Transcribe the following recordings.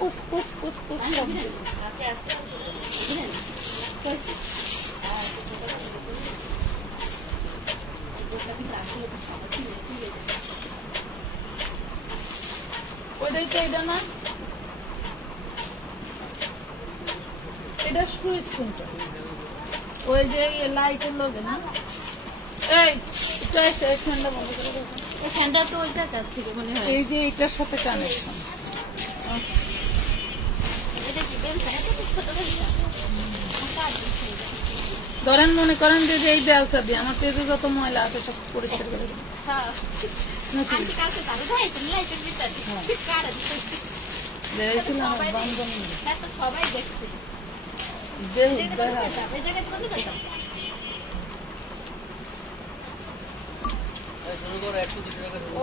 পুস পুস পুস পুস ওইটাই তো এটা না, এটা সুইচ কোনটা? ওই যে লাইটের লগে না? এই এটা এসে ফ্যানটা বন্ধ করে দাও। এই ফ্যানটা তো ওইটা কাছ থেকে মনে হয়, এই যে এটার সাথে কানেকশন। ধরেন মনে করেন যে এই বেলচা দিয়ে আমার তেজে যত ময়লা আছে সব পরিষ্কার করে দেবেন।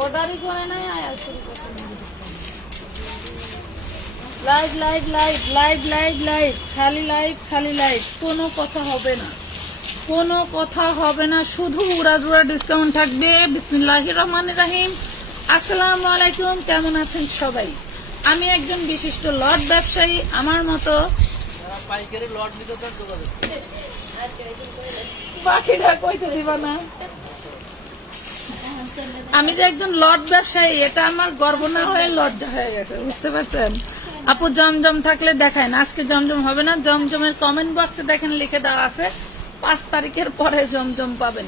অর্ডারই করে নাই, আয়া শুরু করতে live live live live live live, খালি লাইভ খালি লাইভ, কোনো কথা হবে না, কোনো কথা হবে না, শুধু উড়াদুড়া ডিসকাউন্ট থাকবে। বিসমিল্লাহির রহমানির রহিম। আসসালামু আলাইকুম, কেমন আছেন সবাই? আমি একজন বিশিষ্ট লট ব্যবসায়ী। আমার মতো বাকিটা কইতে দিবা না। আমি যে একজন লট ব্যবসায়ী এটা আমার গর্ব না হয়ে লজ্জা হয়ে গেছে, বুঝতে পারছেন? আপু জমজম থাকলে দেখায় না, আজকে জমজম হবে না। জমজমের কমেন্ট বক্সে দেখেন লিখে দেওয়া আছে 5 তারিখের পরে জমজম পাবেন।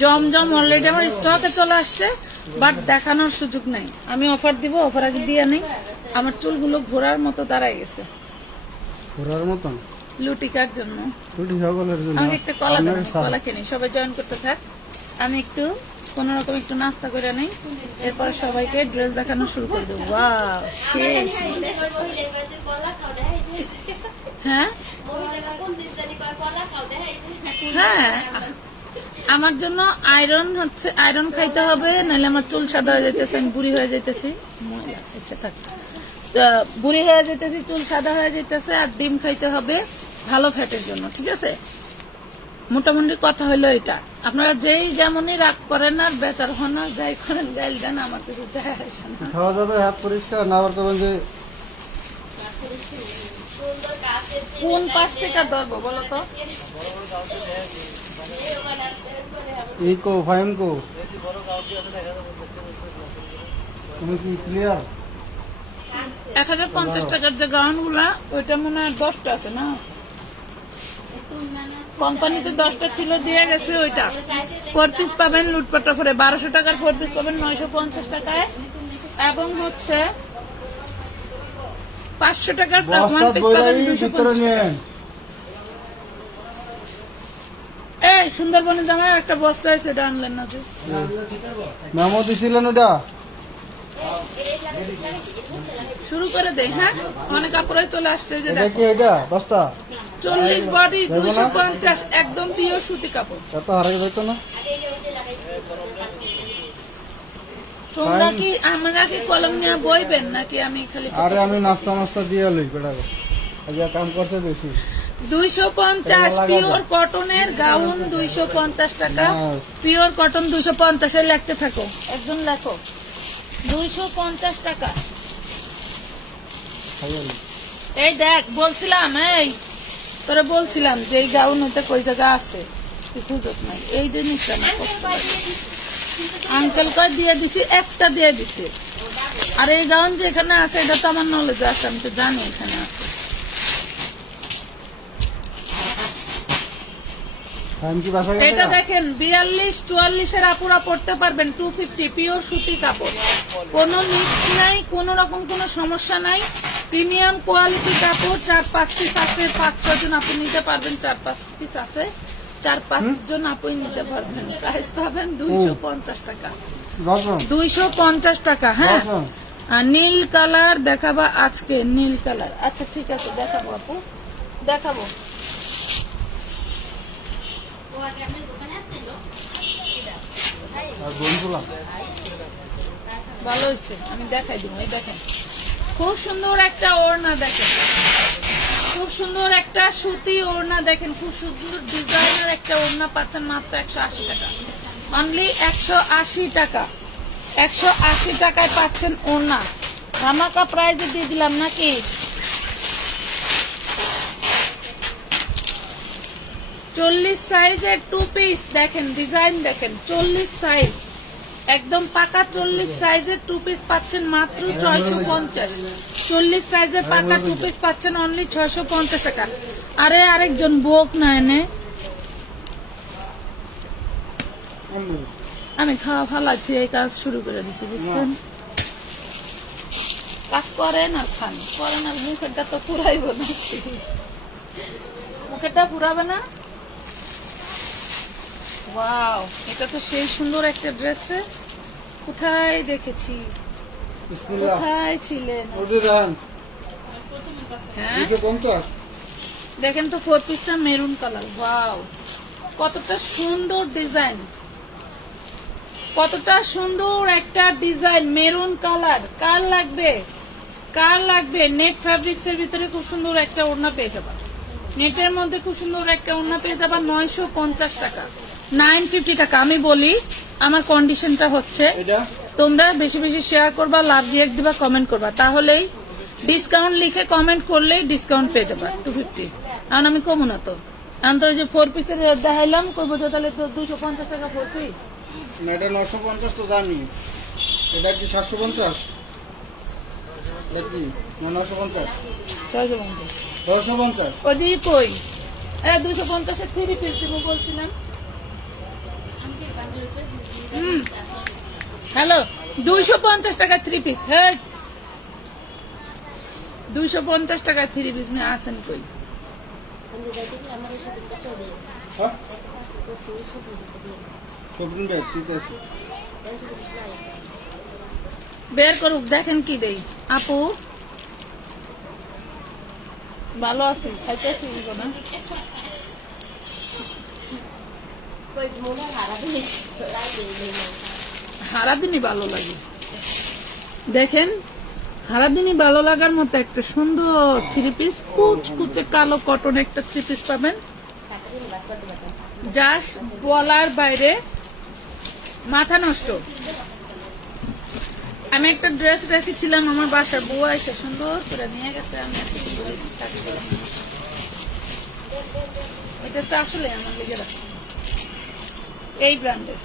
জমজম অলরেডি আমার স্টকে চলে আসছে, বাট দেখানোর সুযোগ নাই। আমি অফার দিব, অফার আগে দিয়ে নেই। আমার চুলগুলো ঘোরার মতো দাঁড়ায় গেছে, ঘোরার মতন লুটিকার জন্য। আমাকে একটা কলা কিনি, সবাই জয়েন করতে থাক। আমি একটু কোন রকম একটু নাস্তা করে নেই, এরপর সবাইকে ড্রেস দেখানো শুরু করে দেবো। ওয়াও শেষ। হ্যাঁ হ্যাঁ, আমার জন্য আয়রন হচ্ছে, আয়রন খাইতে হবে, নাহলে আমার চুল সাদা হয়ে যাইতেছে, আমি বুড়ি হয়ে যাইতেছি, বুড়ি হয়ে যাইতেছি, চুল সাদা হয়ে যাইতেছে। আর ডিম খাইতে হবে ভালো ফ্যাটের জন্য, ঠিক আছে? মোটামুটি কথা হলো এটা। আপনারা যেই যেমনই রাগ করেন আর বেচার হন না, যাই করেন গাইল দেন, আমার কিছু খাওয়া যাবে। হাত পরিষ্কার না করবেন যে কোন পাশ থেকে ধরবো বলো তো? ইকো ফাইমকো তুমি কি ক্লিয়ার? 1050 টাকার যে গাউন গুলা, ওইটা মনে হয় 10টা আছে না, কোম্পানিতে 10টা ছিল, দিয়ে গেছে। ওইটা 4 পিস পাবেন লুটপাটা করে, 1200 টাকার 4 পিস পাবেন 950 টাকায়, এবং হচ্ছে 500 টাকার 1 পিস পাবেন 250 টাকা। এই সুন্দরবনের জামায় একটা বস্তা আছে, এটা আনলেন না যে? নামও দিছিলেন ওটা, শুরু করে দেয়। হ্যাঁ, অনেক কাপড়ে চলে আসছে, যে দেখো এটা বস্তা 40 বডি 250, একদম পিওর সুতি কাপড়। কত হারিয়ে যেত না? তোমরা কি আমরা কি কলম নিয়ে বইবেন নাকি আমি খালি? আরে আমি নাস্তা নাস্তা দিয়ে লই বেটাকে, আজ কাম করতে বেশি। 250 পিওর কটনের গাউন 250 টাকা, পিওর কটন 250 এর লিখতে থাকো, একজন লেখো 250 টাকা। এই দেখ বলছিলাম, এই তোরা বলছিলাম যে এই গাউন হতে কই জায়গা আছে, তুই খুঁজত নাই। এই জিনিসটা আঙ্কেল কয় দিয়ে দিছি, একটা দিয়ে দিছি। আর এই গাউন যে এখানে আছে এটা তো আমার নলেজ আছে, আমি তো জানি এখানে আছে। এটা দেখেন 42-44 এর আপুরা পড়তে পারবেন, 250 পিওর সুতি কাপড়, কোন মিক্স নাই, কোন রকম কোন সমস্যা নাই, প্রিমিয়াম কোয়ালিটি কাপড়। 4-5 পিস আছে, 5-6 জন আপনি নিতে পারবেন। 4-5 পিস আছে, 4-5 জন আপনি নিতে পারবেন। প্রাইস পাবেন 250 টাকা, 250 টাকা। হ্যাঁ, নীল কালার দেখাবা আজকে, নীল কালার। আচ্ছা ঠিক আছে, দেখাবো আপু, দেখাবো। ভালো হয়েছে, আমি দেখাই দিব। এই দেখেন খুব সুন্দর একটা ওড়না, দেখেন খুব সুন্দর একটা সুতি ওড়না, দেখেন খুব সুন্দর ডিজাইনের একটা ওড়না পাচ্ছেন মাত্র 180 টাকা, অনলি 180 টাকা। 180 টাকায় পাচ্ছেন ওড়না, ধামাকা প্রাইজে দিয়ে দিলাম নাকি? 40 সাইজের 2 পিস দেখেন, ডিজাইন দেখেন, 40 সাইজ একদম পাকা 40 সাইজের 2 পিস পাচ্ছেন মাত্র 650। 40 সাইজের পাকা 2 পিস পাচ্ছেন অনলি 650 টাকা। আরে আরেকজন বোক না এনে, আমি খাওয়া ফালাচ্ছি, এই কাজ শুরু করে দিচ্ছি, বুঝছেন? কাজ করেন আর খান, করেন আর মুখেরটা তো পুরাইব না, মুখেরটা পুরাবে না। ওয়াও, এটা তো সেই সুন্দর একটা ড্রেস রে, কোথায় দেখেছি, কোথায় ছিলেন? হ্যাঁ দেখেন তো 4 পিসটা মেরুন কালার। ওয়াও, কতটা সুন্দর ডিজাইন, কতটা সুন্দর একটা ডিজাইন, মেরুন কালার। কার লাগবে, কার লাগবে? নেট ফ্যাব্রিক্স এর ভিতরে খুব সুন্দর একটা ওড়না পেয়ে যাবা, নেটের মধ্যে খুব সুন্দর একটা ওড়না পেয়ে যাবা 950 টাকা, 950 টাকা। আমি বলি আমার কন্ডিশনটা হচ্ছে তোমরা বেশি বেশি শেয়ার করবা, লাভ রিয়েক্ট দিবা, কমেন্ট করবা, তাহলেই ডিসকাউন্ট লিখে কমেন্ট করলেই ডিসকাউন্ট পেয়ে যাবা 250। এখন আমি কমু না তো, এখন তো ওই যে 4 পিসের দেখাইলাম, কইবো যে তাহলে তো 250 টাকা 4 পিস। এটা 950 তো জানি, এটা কি 750? এটা কি 950? 650 ওই কই 250 এর 3 পিস দিব বলছিলাম। হ্যালো, 250 টাকা 3 পিস। হ্যাঁ 250 টাকা 3 পিস মে আছেন কই? বের করুক, দেখেন কি দেই। আপু ভালো আছি, খাইতেছি না, সারাদিনই ভালো লাগে। দেখেন সারাদিনই ভালো লাগার মতো একটা সুন্দর 3 পিস, কুচকুচে কালো কটন একটা 3 পিস পাবেন, জাস্ট বলার বাইরে, মাথা নষ্ট। আমি একটা ড্রেস রেখেছিলাম আমার বাসার, বুয়া এসে সুন্দর করে নিয়ে গেছে, আমি এটা আসলে আমার লেগে রাখি, এই ব্র্যান্ডের।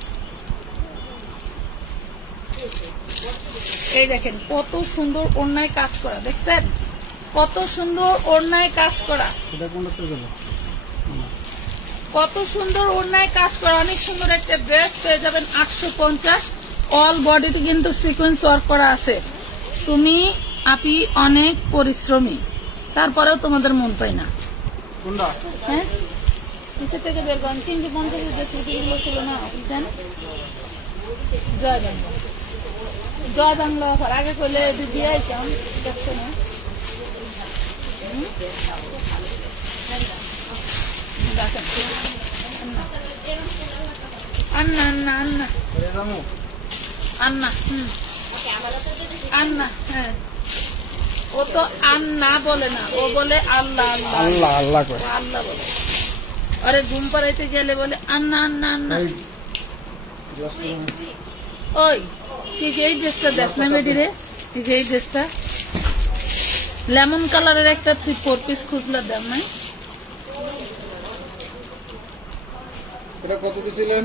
এই দেখেন কত সুন্দর ওড়নায় কাজ করা, দেখছেন কত সুন্দর ওড়নায় কাজ করা, কত সুন্দর ওড়নায় কাজ করা। অনেক সুন্দর একটা ড্রেস পেয়ে যাবেন 850। অল বডিতে কিন্তু সিকোয়েন্স ওয়ার্ক করা আছে। তুমি আপি অনেক পরিশ্রমী, তারপরেও তোমাদের মন পাই না। হ্যাঁ নিচে থেকে বের করেন, 350 যে ত্রুটিগুলো ছিল না, বুঝছেন? জয় বাংলা, জয় বাংলা অফার আগে করলে দিয়ে আইতাম, দেখছো না? আন্না আন্না আন্না আন্না আন্না, হ্যাঁ ও তো আন্না বলে না, ও বলে আল্লাহ আল্লাহ আল্লাহ আল্লাহ বলে। আরে ঘুম পাড়াইতে গেলে বলে আন্না আন্না আন্না। ওই ঠিক এই ড্রেসটা দেখ না মেডি রে, ঠিক এই ড্রেসটা লেমন কালারের একটা 4 পিস খুঁজলা দাম নাই? এটা কত দিছিলেন?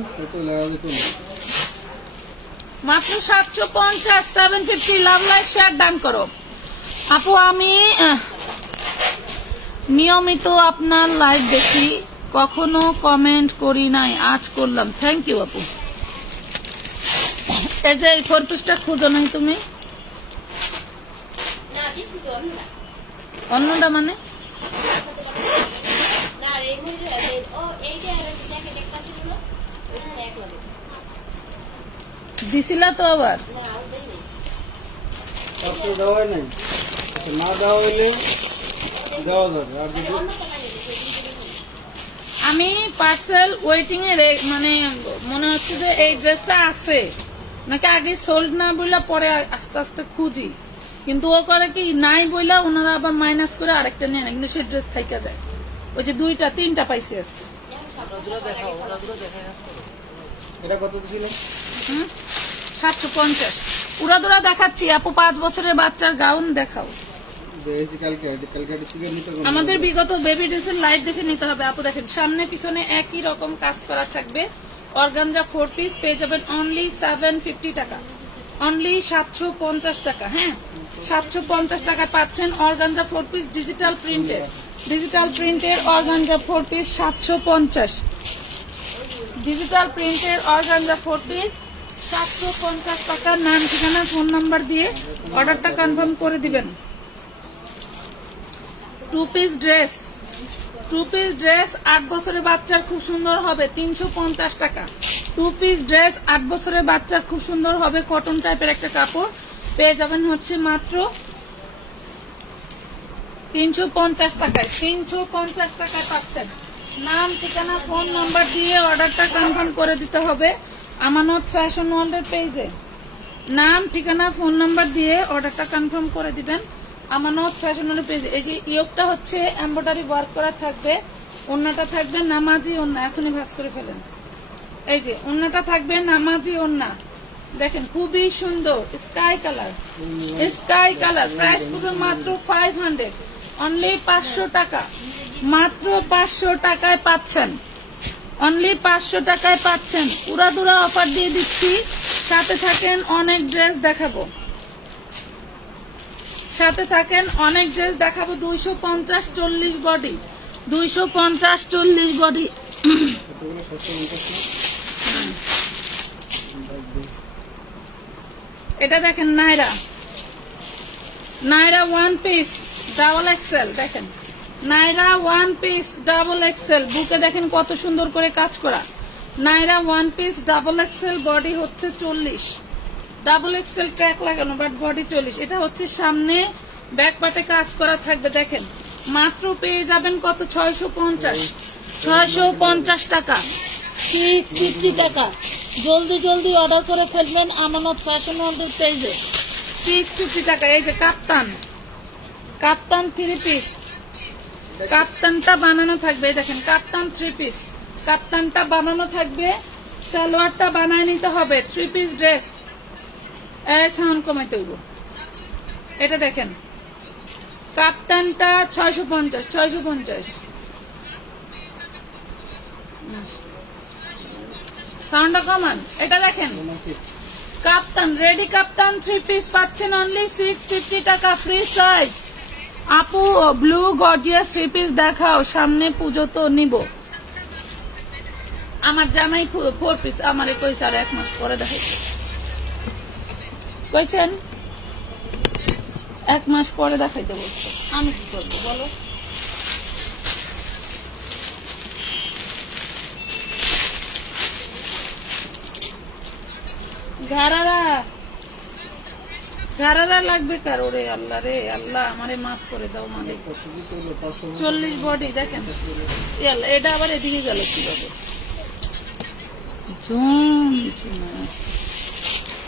মাত্র 750, 750। লাভ লাইক শেয়ার ডান করো আপু। আমি নিয়মিত আপনার লাইভ দেখি, কখনো কমেন্ট করি নাই, আজ করলাম, থ্যাংক ইউ আপু। এই যে 4 পিসটা খুঁজো নাই তুমি? অন্যটা মানে দিছিলা তো আবার? না দেওয়া হইলে দেওয়া যাবে। আমি পার্সেল ওয়েটিং এ, মানে মনে হচ্ছে যে এই ড্রেসটা আছে নাকি আগে সোল্ড না বইলা পরে আস্তে আস্তে খুঁজি, কিন্তু ও করে কি নাই বইলা ওনারা আবার মাইনাস করে আরেকটা নিয়ে না, কিন্তু সেই ড্রেস থাইকা যায়। ওই যে 2টা 3টা পাইছে আজকে। এটা কত ছিল? 750। উড়াদুরা দেখাচ্ছি আপু, 5 বছরের বাচ্চার গাউন দেখাও। আমাদের বিগত বেবি ড্রেসের লাইভ দেখে নিতে হবে আপু। দেখেন সামনে পিছনে একই রকম কাজ করা থাকবে। অর্গানজা 4 পিস পেয়ে যাবেন অনলি 750 টাকা, অনলি 750 টাকা। হ্যাঁ 750 টাকায় পাচ্ছেন অর্গানজা 4 পিস ডিজিটাল প্রিন্টের। ডিজিটাল প্রিন্টের অর্গানজা 4 পিস 750, ডিজিটাল প্রিন্টের অর্গানজা 4 পিস 750 টাকা। নাম ঠিকানা ফোন নাম্বার দিয়ে অর্ডারটা কনফার্ম করে দিবেন। 2 পিস ড্রেস, 2 পিস ড্রেস 8 বছরের বাচ্চার খুব সুন্দর হবে 350 টাকা। 2 পিস ড্রেস 8 বছরের বাচ্চার খুব সুন্দর হবে, কটন টাইপের একটা কাপড় পেয়ে যাবেন হচ্ছে মাত্র 350 টাকায়। 350 টাকায় পাচ্ছেন। নাম ঠিকানা ফোন নাম্বার দিয়ে অর্ডারটা কনফার্ম করে দিতে হবে আমানত ফ্যাশন ওয়ার্ল্ডের পেজে। নাম ঠিকানা ফোন নাম্বার দিয়ে অর্ডারটা কনফার্ম করে দিবেন আমানত ফ্যাশন ওয়ার্ল্ডের পেজে। এই যে ইয়োগটা হচ্ছে এমব্রয়ডারি ওয়ার্ক করা থাকবে, ওন্নাটা থাকবে নামাজি ওন্না, এখনই ভাঁজ করে ফেলেন। এই যে ওন্নাটা থাকবে নামাজি ওন্না, দেখেন খুবই সুন্দর sky colour, sky colour. Price পুরো মাত্র 500, অনলি 500 টাকা, মাত্র 500 টাকায় পাচ্ছেন, অনলি 500 টাকায় পাচ্ছেন। উড়াদুরা অফার দিয়ে দিচ্ছি, সাথে থাকেন অনেক ড্রেস দেখাবো, সাথে থাকেন অনেক ড্রেস দেখাবো। 250-40 বডি, 250-40 বডি। এটা দেখেন নাইরা, নাইরা 1 পিস ডাবল এক্সেল। দেখেন নাইরা 1 পিস ডাবল এক্সেল, বুকে দেখেন কত সুন্দর করে কাজ করা। নাইরা 1 পিস ডাবল এক্সেল, বডি হচ্ছে 40, ডাবল এক্সেল ট্র্যাক লাগানো বাট বডি 40। এটা হচ্ছে সামনে ব্যাক পার্টে কাজ করা থাকবে। দেখেন মাত্র পেয়ে যাবেন কত 650, 650 টাকা, 650 টাকা। জলদি জলদি অর্ডার করে ফেলবেন আমানত ফ্যাশন ওয়ার্ল্ডের পেজে। 650 টাকা। এই যে কাপ্তান, কাপ্তান 3 পিস, কাপ্তানটা বানানো থাকবে। দেখেন কাপ্তান 3 পিস, কাপ্তানটা বানানো থাকবে, সালোয়ারটা বানায় নিতে হবে। 3 পিস ড্রেস, সাউন্ড কমাইতে হইব। এটা দেখেন কাপ্তানটা 650, 650 সাউন্ডটা কমান। এটা দেখেন কাপ্তান, রেডি কাপ্তান 3 পিস পাচ্ছেন অনলি 650 টাকা, ফ্রি সাইজ। আপু ব্লু গর্জিয়াস 3 পিস দেখাও, সামনে পুজো তো নিব। আমার জামাই 4 পিস, আমার কইছে আর 1 মাস পরে দেখাইছে, কইছেন 1 মাস পরে দেখাইতে বলছে। আমি কি করবো বলো? ঘাড়ারা, ঘাড়ারা লাগবে কার? ওরে আল্লাহ রে আল্লাহ, আমারে মাফ করে দাও মালিক। 40 বডি দেখেন, এটা আবার এদিকে গেল কিভাবে?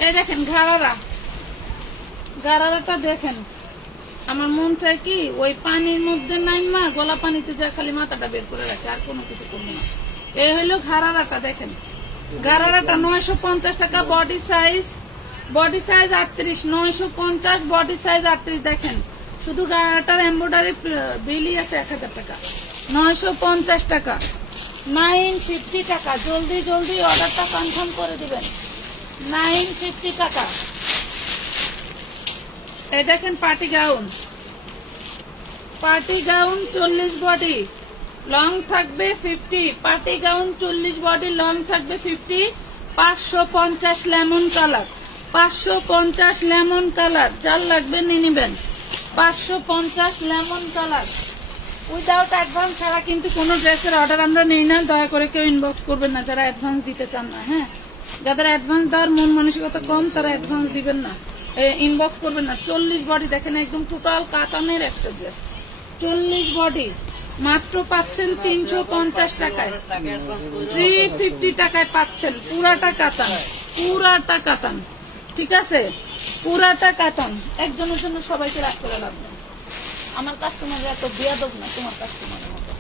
এই দেখেন ঘাড়ারা, গারারাটা দেখেন। আমার মন চায় কি ওই পানির মধ্যে নাইমা গলা পানিতে যায় খালি মাথাটা বের করে রাখে, আর কোনো কিছু করবো না। এই হলো ঘাড়ারাটা। দেখেন গারারাটা 950 টাকা, body size, body size 38, 950 body size 38। দেখেন শুধু গারাটার এমব্রয়ডারি বিলই আছে 1000 টাকা, 950 টাকা, 950 টাকা। জলদি জলদি অর্ডারটা কনফার্ম করে দিবেন, 950 টাকা। এই দেখেন party gown, party gown 40 body, long থাকবে 50। পার্টি গাউন 40 বডি, লং থাকবে 50। 550 লেমন কালার, 550 লেমন কালার, যার লাগবে নিয়ে নিবেন। 550 লেমন কালার। উইদাউট অ্যাডভান্স ছাড়া কিন্তু কোনো ড্রেসের অর্ডার আমরা নেই না, দয়া করে কেউ ইনবক্স করবেন না যারা অ্যাডভান্স দিতে চান না। হ্যাঁ, যাদের অ্যাডভান্স দেওয়ার মন মানসিকতা কম তারা অ্যাডভান্স দিবেন না, ইনবক্স করবেন না। 40 বডি দেখেন, একদম টোটাল কাতানের একটা ড্রেস। 40 বডি মাত্র পাচ্ছেন 350 টাকায়, 350 টাকায় পাচ্ছেন। পুরাটা কাতান, পুরাটা কাতান, ঠিক আছে, পুরাটা কাতান। একজনের জন্য সবাইকে রাগ করে লাগবে। আমার কাস্টমার এত বেয়াদব না তোমার কাস্টমারের মতো।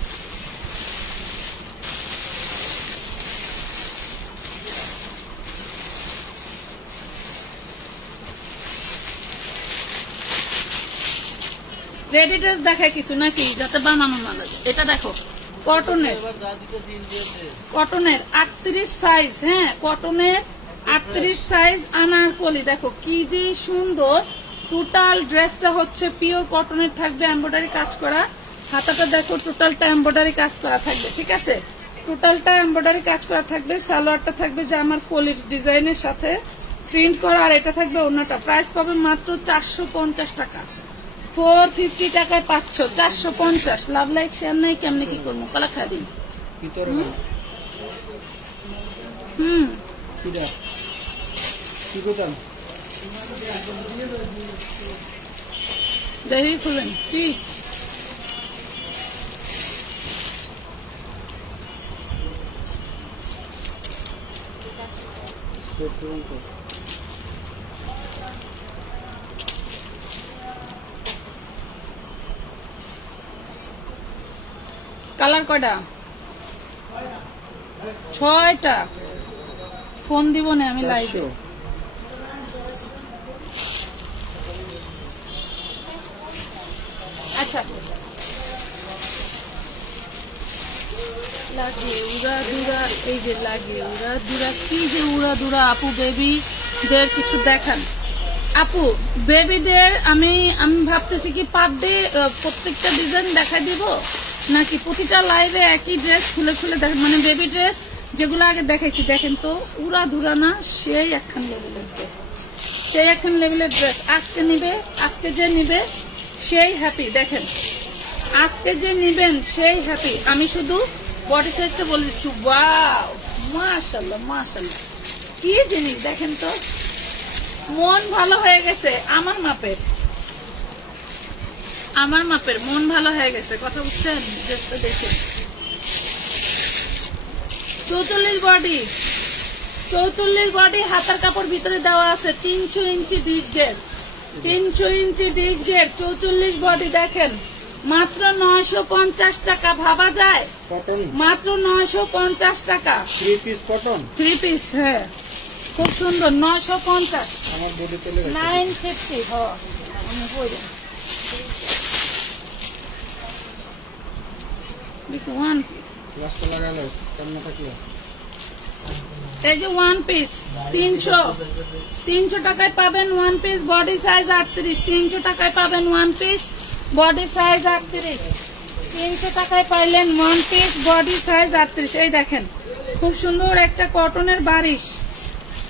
রেডি ড্রেস দেখায় কিছু নাকি যাতে বানানো না লাগে। এটা দেখো কটনের 38 সাইজ, হ্যাঁ কটনের 38 সাইজ আনারকলি। দেখো কি যে সুন্দর, টোটাল ড্রেসটা হচ্ছে পিওর কটনের থাকবে, এমব্রয়ডারি কাজ করা। হাতাটা দেখো টোটালটা এমব্রয়ডারি কাজ করা থাকবে, ঠিক আছে, টোটালটা এমব্রয়ডারি কাজ করা থাকবে। সালোয়ারটা থাকবে যে আমার কলির ডিজাইনের সাথে প্রিন্ট করা, আর এটা থাকবে ওড়নাটা। প্রাইস পাবে মাত্র 450 টাকা, 450 টাকায় পাচ্ছ 450। লাভ লাইক শেয়ার নাই, কেমনে কি করবো কলা খাবি। দেখি খুলবেন কি কালার কয়টা? 6টা। ফোন দিব না আমি লাইভে। আচ্ছা লাগে উড়া দুরা, এই যে লাগে উড়া দুরা, কি যে উড়া দুরা আপু বেবিদের কিছু দেখান। আপু বেবিদের আমি ভাবতেছি কি পার ডে প্রত্যেকটা ডিজাইন দেখাই দিব, নাকি প্রতিটা লাইভে একই ড্রেস খুলে খুলে দেখেন, মানে বেবি ড্রেস যেগুলো আগে দেখাইছি দেখেন তো উড়া ধুরা না, সেই একখান লেভেলের ড্রেস, সেই একখান লেভেলের ড্রেস। আজকে নিবে, আজকে যে নিবে সেই হ্যাপি। দেখেন আজকে যে নিবেন সেই হ্যাপি। আমি শুধু বডি সাইজটা বলে দিচ্ছি, ওয়াও মাশাআল্লাহ মাশাআল্লাহ, কি জিনিস দেখেন তো, মন ভালো হয়ে গেছে। আমার মাপের মন ভালো হয়ে গেছে, কথা বুঝছেন? ড্রেসটা দেখে 44 বডি, হাতার কাপড় ভিতরে দেওয়া আছে 300 ইঞ্চি ডিশ গেট, 44 বডি। দেখেন মাত্র 950 টাকা, ভাবা যায়? মাত্র 950 টাকা। 3 পিস কটন, 3 পিস, হ্যাঁ খুব সুন্দর। 950, 950। হ্যাঁ আমি বলি ওয়ান পিস, এই যে ওয়ান পিস 300 টাকায় পাবেন ওয়ান পিস, বডি সাইজ 38। 300 টাকায় পাবেন ওয়ান পিস, বডি সাইজ 38। 300 টাকায় পাইলেন ওয়ান পিস, বডি সাইজ 38। এই দেখেন খুব সুন্দর একটা কটনের বারিশ,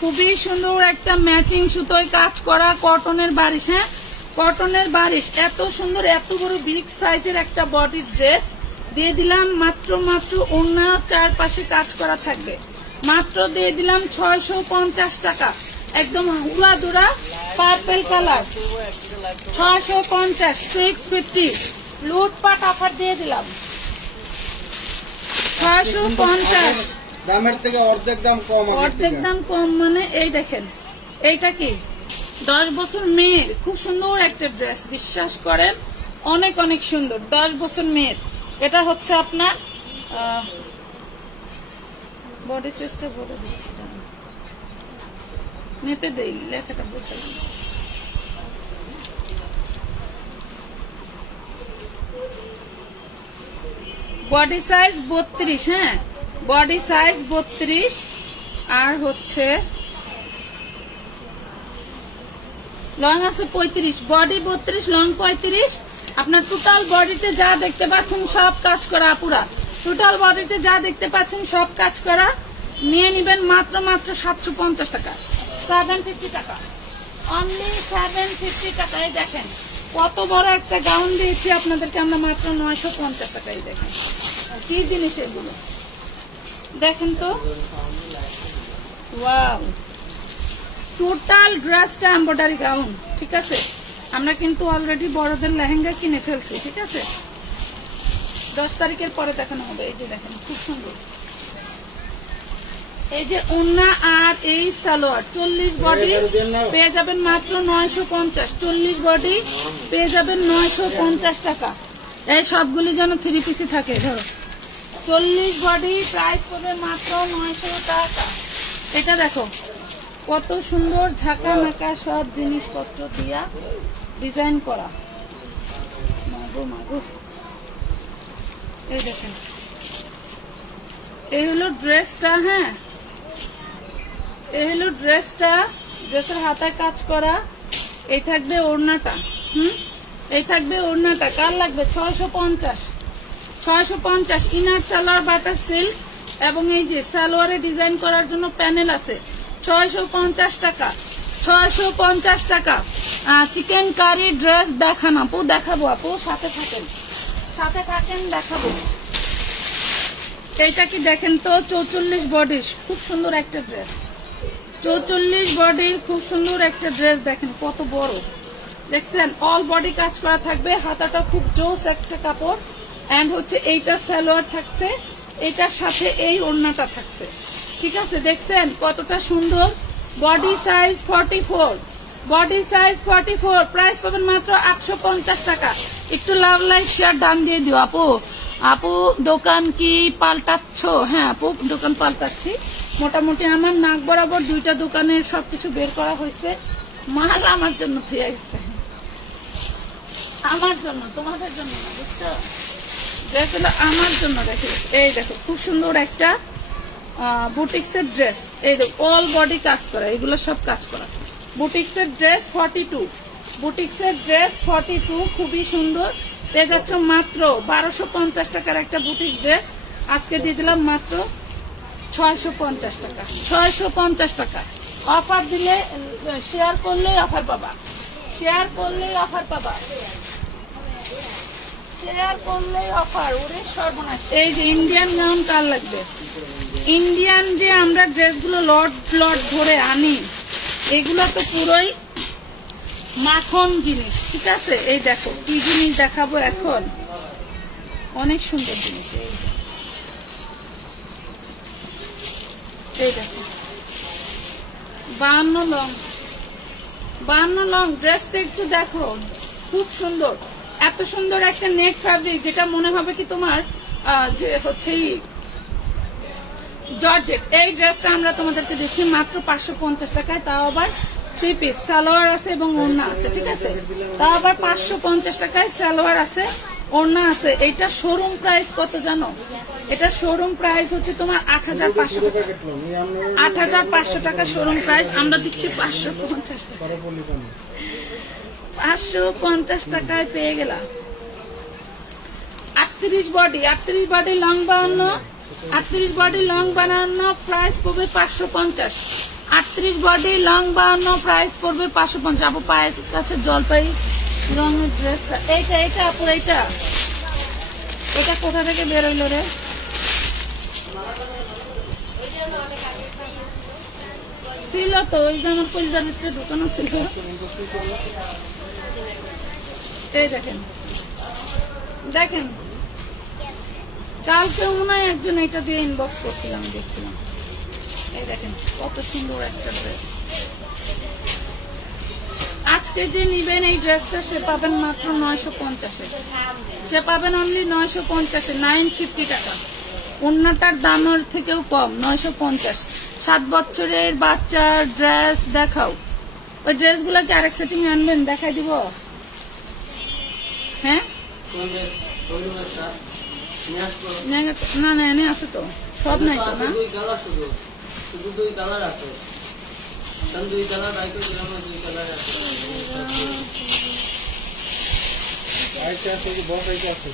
খুবই সুন্দর একটা ম্যাচিং সুতোয় কাজ করা কটনের বারিশ। হ্যাঁ কটনের বারিশ, এত সুন্দর, এত বড় বিগ সাইজের একটা বডি ড্রেস দিয়ে দিলাম মাত্র ওড়না চারপাশে কাজ করা থাকবে, মাত্র দিয়ে দিলাম 650 টাকা। একদম হুড়া দুরা পার্পেল কালার, 650, 650 লুটপাট অফার দিয়ে দিলাম 650। দামের থেকে অর্ধেক দাম কম, অর্ধেক দাম কম মানে এই দেখেন, এইটা কি 10 বছর মেয়ের খুব সুন্দর একটা ড্রেস, বিশ্বাস করেন অনেক অনেক সুন্দর। 10 বছর মেয়ের, এটা হচ্ছে আপনার বডি সাইজটা বলে দিচ্ছি, মেপে দেই, লেখাটা বোঝা যায়। বডি সাইজ 32, হ্যাঁ বডি সাইজ 32, আর হচ্ছে লং আছে 35, বডি 32, লং 35। আপনার টোটাল বডিতে যা দেখতে পাচ্ছেন সব কাজ করা, পুরা টোটাল বডিতে যা দেখতে পাচ্ছেন সব কাজ করা। নিয়ে নিবেন মাত্র 750 টাকা, 750 টাকা, অনলি 750 টাকায়। দেখেন কত বড় একটা গাউন দিয়েছি আপনাদেরকে আমরা মাত্র 950 টাকায়। দেখেন কি জিনিস এগুলো, দেখেন তো, ওয়াও টোটাল ড্রেসটা এমব্রয়ডারি গাউন, ঠিক আছে। আমরা কিন্তু অলরেডি বড়দের লেহেঙ্গা কিনে ফেলছি, ঠিক আছে। 10 তারিখের পরে দেখানো হবে। এই যে দেখেন খুব সুন্দর, এই যে ওন্না আর এই সালোয়ার 40 বডি পেয়ে যাবেন মাত্র 950, 40 বডি পেয়ে যাবেন 950 টাকা। এই সবগুলি যেন 3 পিসি থাকে, ধরো 40 বডি প্রাইস পড়বে মাত্র 900 টাকা। এটা দেখো কত সুন্দর ঝাঁকা নাকা সব জিনিসপত্র দিয়া ডিজাইন করা, মাগো মাগো, এই দেখেন, এই হলো ড্রেসটা। হ্যাঁ, এই হলো ড্রেসটা, ড্রেসের হাতায় কাজ করা। এই থাকবে ওড়নাটা। এই থাকবে ওড়নাটা। কার লাগবে? 650, 650। ইনার সালোয়ার বাটার সিল্ক এবং এই যে সালোয়ারে ডিজাইন করার জন্য প্যানেল আছে। 650 টাকা, 650 টাকা। চিকেন কারি ড্রেস দেখান আপু, দেখাবো আপু, সাথে থাকেন, সাথে থাকেন, দেখাবো। এইটা কি দেখেন তো, 44 বডির খুব সুন্দর একটা ড্রেস, 44 বডির খুব সুন্দর একটা ড্রেস। দেখেন কত বড়, দেখছেন? অল বডি কাজ করা থাকবে, হাতাটা খুব জোস একটা কাপড়। এন্ড হচ্ছে এইটা সালোয়ার থাকছে, এটার সাথে এই ওড়নাটা থাকছে। ঠিক আছে, দেখছেন কতটা সুন্দর। Body size 44, body size 44। Price পাবেন মাত্র 850 টাকা। একটু লাভ লাইক শেয়ার দাম দিয়ে দিও আপু। আপু দোকান কি পাল্টাচ্ছ? হ্যাঁ আপু, দোকান পাল্টাচ্ছি। মোটামুটি আমার নাক বরাবর 2টা দোকানের সবকিছু বের করা হয়েছে। মাল আমার জন্য থুয়ে গেছে, আমার জন্য, তোমাদের জন্য না, বুঝছো? ড্রেস হলো আমার জন্য। দেখো, এই দেখো খুব সুন্দর একটা বুটিক্সের ড্রেস। এই দেখো অল বডি কাজ করা, এগুলো সব কাজ করা। বুটিক্সের ড্রেস 42, বুটিক্সের ড্রেস 42, খুবই সুন্দর। পেয়ে যাচ্ছ মাত্র 1250 টাকার একটা বুটিক ড্রেস। আজকে দিয়ে দিলাম মাত্র 650 টাকা, 650 টাকা। অফার দিলে, শেয়ার করলেই অফার পাবা, শেয়ার করলেই অফার পাবা, শেয়ার করলেই অফার। ওরে সর্বনাশ। এই যে ইন্ডিয়ান গাউন কার লাগবে? ইন্ডিয়ান যে আমরা ড্রেসগুলো লট লট ধরে আনি, এগুলো তো পুরোই মাখন জিনিস। ঠিক আছে, এই দেখো কি জিনিস দেখাবো এখন, অনেক সুন্দর জিনিস। এই দেখো 52 লং, 52 লং ড্রেসটা একটু দেখো, খুব সুন্দর। এত সুন্দর একটা নেট ফ্যাব্রিক, যেটা মনে হবে কি তোমার যে হচ্ছে জর্জেট। এই ড্রেসটা আমরা তোমাদেরকে দিচ্ছি মাত্র 550 টাকায়, তাও আবার 3 পিস সালোয়ার আছে এবং ওড়না আছে। ঠিক আছে, তাও আবার 550 টাকায় সালোয়ার আছে, ওড়না আছে। এইটা শোরুম প্রাইস কত জানো? এটা শোরুম প্রাইস হচ্ছে তোমার 8500 টাকা, 8500 টাকা শোরুম প্রাইস। আমরা দিচ্ছি 550 টাকা, 550 টাকায় পেয়ে গেলাম। 38 body, 38 body long 52, 38 body long 52, price পড়বে 550। 38 বডি লং 52, প্রাইস পড়বে 550। আপু পায়ের কাছে জলপাই রঙের ড্রেসটা, এইটা এটা আপু, এইটা এটা কোথা থেকে বেরোইলো রে? ছিল তো, ওই যে আমার কলিজার ভিতরে ঢুকানো ছিল। এই দেখেন, দেখেন কালকে মনে হয় একজন এটা দিয়ে ইনবক্স করছিলাম, দেখছিলাম। এই দেখেন কত সুন্দর একটা ড্রেস। আজকে যে নিবেন এই ড্রেসটা, সে পাবেন মাত্র 950-এ, সে পাবেন অনলি 950-এ, 950 টাকা। অন্যটার দামের থেকেও কম, 950। 7 বছরের বাচ্চার ড্রেস দেখাও। ওই ড্রেসগুলোকে আরেক সেটিং আনবেন, দেখাই দিব। হ্যাঁ না না, এনে আছে তো, সব নাই তো না? শুধু 2 কালার আছে, 2 কালার বাইকে দিলাম, 2 কালার আছে। বাইকে আছে কি বড় বাইকে আছে?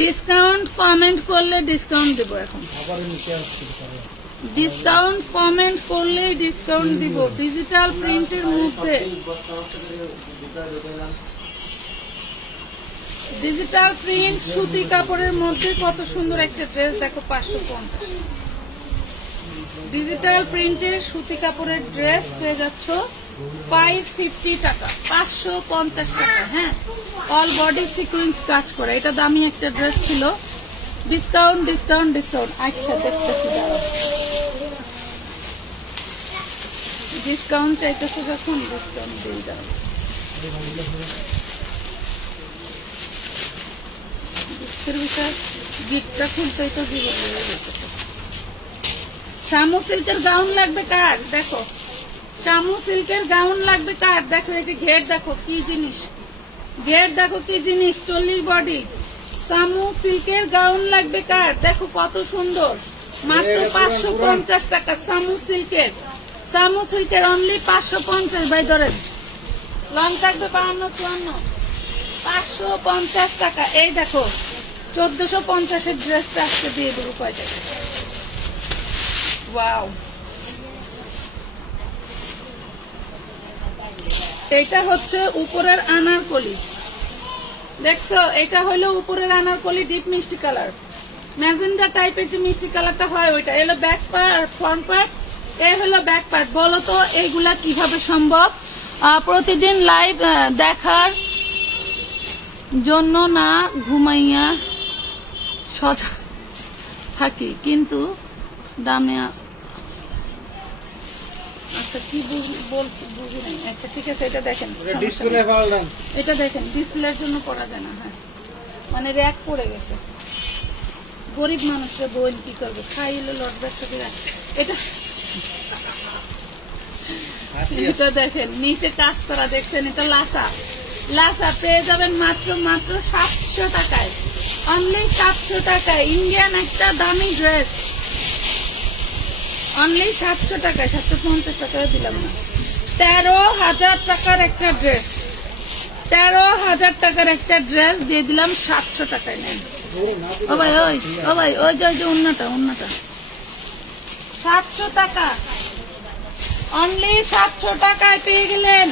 ডিসকাউন্ট কমেন্ট করলে ডিসকাউন্ট দেবো। এখন ডিসকাউন্ট কমেন্ট করলে ডিসকাউন্ট দিব। ডিজিটাল প্রিন্টের মধ্যে, ডিজিটাল প্রিন্ট সুতি কাপড়ের মধ্যে কত সুন্দর একটা ড্রেস দেখো, 550। ডিজিটাল প্রিন্টের সুতি কাপড়ের ড্রেস পেয়ে যাচ্ছ 550 টাকা, 550 টাকা। হ্যাঁ, অল বডি সিকুয়েন্স কাজ করে, এটা দামি একটা ড্রেস ছিল। Discount discount discount. আচ্ছা দেখতেছি, দাঁড়াও, ডিসকাউন্ট চাইতেছে যখন ডিসকাউন্ট দিয়ে দাও। বিষয় গিটটা খুলতেই তো জীবন হয়ে যেতেছে। শামু সিল্কের গাউন লাগবে কার? দেখো শামু সিল্কের গাউন লাগবে কার? দেখো এই যে ঘের দেখো কি জিনিস, ঘের দেখো কি জিনিস, 40 বডি। শামু সিল্কের গাউন লাগবে কার? দেখো কত সুন্দর, মাত্র 550 টাকা। শামু সিল্কের, শামু সিল্কের অনলি 550। ভাই ধরেন লং থাকবে 52-54, 550 টাকা। এই দেখো 1450 ড্রেসটা আজকে দিয়ে দেবো কয় টাকা। ওয়াও, এটা হচ্ছে উপরের আনারকলি, দেখছো? এটা হলো উপরের আনারকলি, ডিপ মিষ্টি কালার, ম্যাজেন্ডা টাইপের যে মিষ্টি কালারটা হয় ওইটা। এলো ব্যাক পার্ট, ফ্রন্ট পার্ট, এই হলো ব্যাক পার্ট। বলো তো এইগুলা কিভাবে সম্ভব? প্রতিদিন লাইভ দেখার জন্য না ঘুমাইয়া সজা থাকি, কিন্তু দামে। আচ্ছা কি বলছি বুঝি নাই। আচ্ছা ঠিক আছে, এটা দেখেন, এটা দেখেন, ডিসপ্লের জন্য পড়া যায় না। হ্যাঁ মানে র্যাক পড়ে গেছে, গরিব মানুষের বোন কি করবে, খাইলে লট ব্যবসা করে। এটা এটা দেখেন নিচে কাজ করা, দেখছেন? এটা লাসা, লাসা পেয়ে যাবেন মাত্র 700 টাকায়, অনলি 700 টাকায়। ইন্ডিয়ান একটা দামি ড্রেস, অনলি 700 টাকায়, 750 টাকায় দিলাম না। 13,000 টাকার একটা ড্রেস, 13,000 টাকার একটা ড্রেস দিয়ে দিলাম 700 টাকায়। নেন ও ভাই, ও ভাই, ওই যে উন্নাটা 700 টাকা, অনলি 700 টাকায় পেয়ে গেলেন।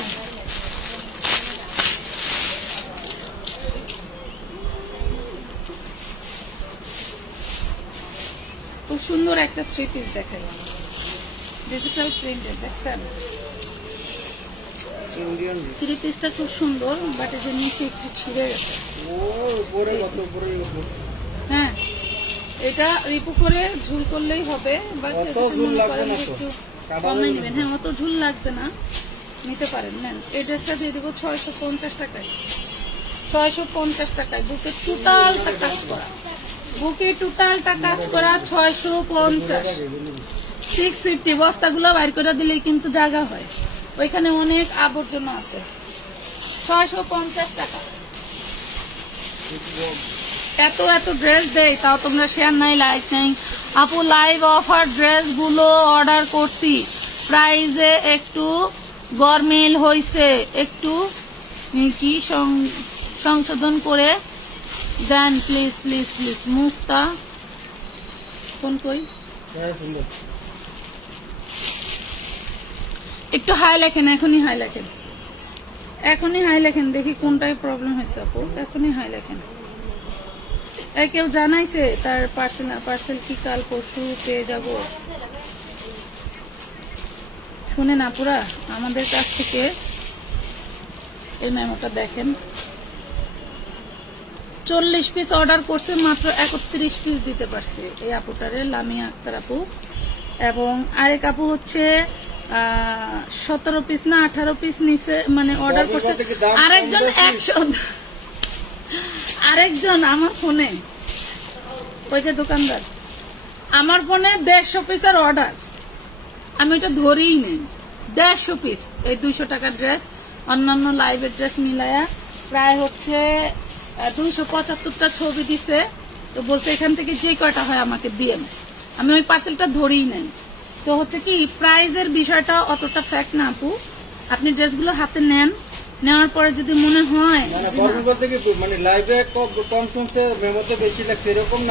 খুব সুন্দর একটা 3 পিস দেখেন, ডিজিটাল প্রিন্টেড, দেখছেন? 3 পিসটা খুব সুন্দর, বাট এই যে নিচে একটু ছিঁড়ে গেছে। হ্যাঁ এটা রিপু করে ঝুল করলেই হবে, বা একটু কমাই নেবেন। হ্যাঁ অত ঝুল লাগবে না, নিতে পারেন। নেন এই ড্রেসটা দিয়ে দিব 650 টাকায়, 650 টাকায়। বুকে টোটালটা কাজ করা, বুকে টোটালটা কাজ করা 650, 650। বস্তাগুলো বাইর করে দিলেই কিন্তু জায়গা হয়, ওইখানে অনেক আবর্জনা আছে। 650 টাকা। এত ড্রেস দেই তাও তোমরা শেয়ার নাই, লাইক নাই। আপু লাইভ অফার ড্রেস গুলো অর্ডার করছি, প্রাইজে একটু গরমিল হয়েছে, একটু কি সংশোধন করে দেন প্লিজ প্লিজ প্লিজ। মুক্তা কোন কই, একটু হাই লেখেন, এখনই হাই লেখেন, এখনই হাই লেখেন। দেখি কোনটাই প্রবলেম হয়েছে আপু, এখনই হাই লেখেন। কেউ জানাইছে তার পার্সেল কি কাল পরশু পেয়ে যাব? শুনেন আপুরা, আমাদের কাছ থেকে এই মেমোটা দেখেন, 40 পিস অর্ডার করছে, মাত্র 31 পিস দিতে পারছে এই আপুটারে, লামিয়া আক্তার আপু। এবং আরেক আপু হচ্ছে 17 পিস না 18 পিস নিচে মানে অর্ডার করছে। আরেকজন 100, আরেকজন আমার ফোনে, ওই যে দোকানদার, আমার ফোনে 150 পিসের অর্ডার, আমি ওটা ধরেই নেই। 150 পিস এই 200 টাকার ড্রেস, অন্যান্য লাইভের ড্রেস মিলায়া প্রায় হচ্ছে 275টা ছবি দিছে। তো বলতে এখান থেকে যে কয়টা হয় আমাকে দিয়ে, আমি ওই পার্সেলটা ধরেই নেই। তো হচ্ছে কি প্রাইজের বিষয়টা অতটা ফ্যাক্ট না আপু, আপনি ড্রেসগুলো হাতে নেন, নেওয়ার পরে যদি মনে হয়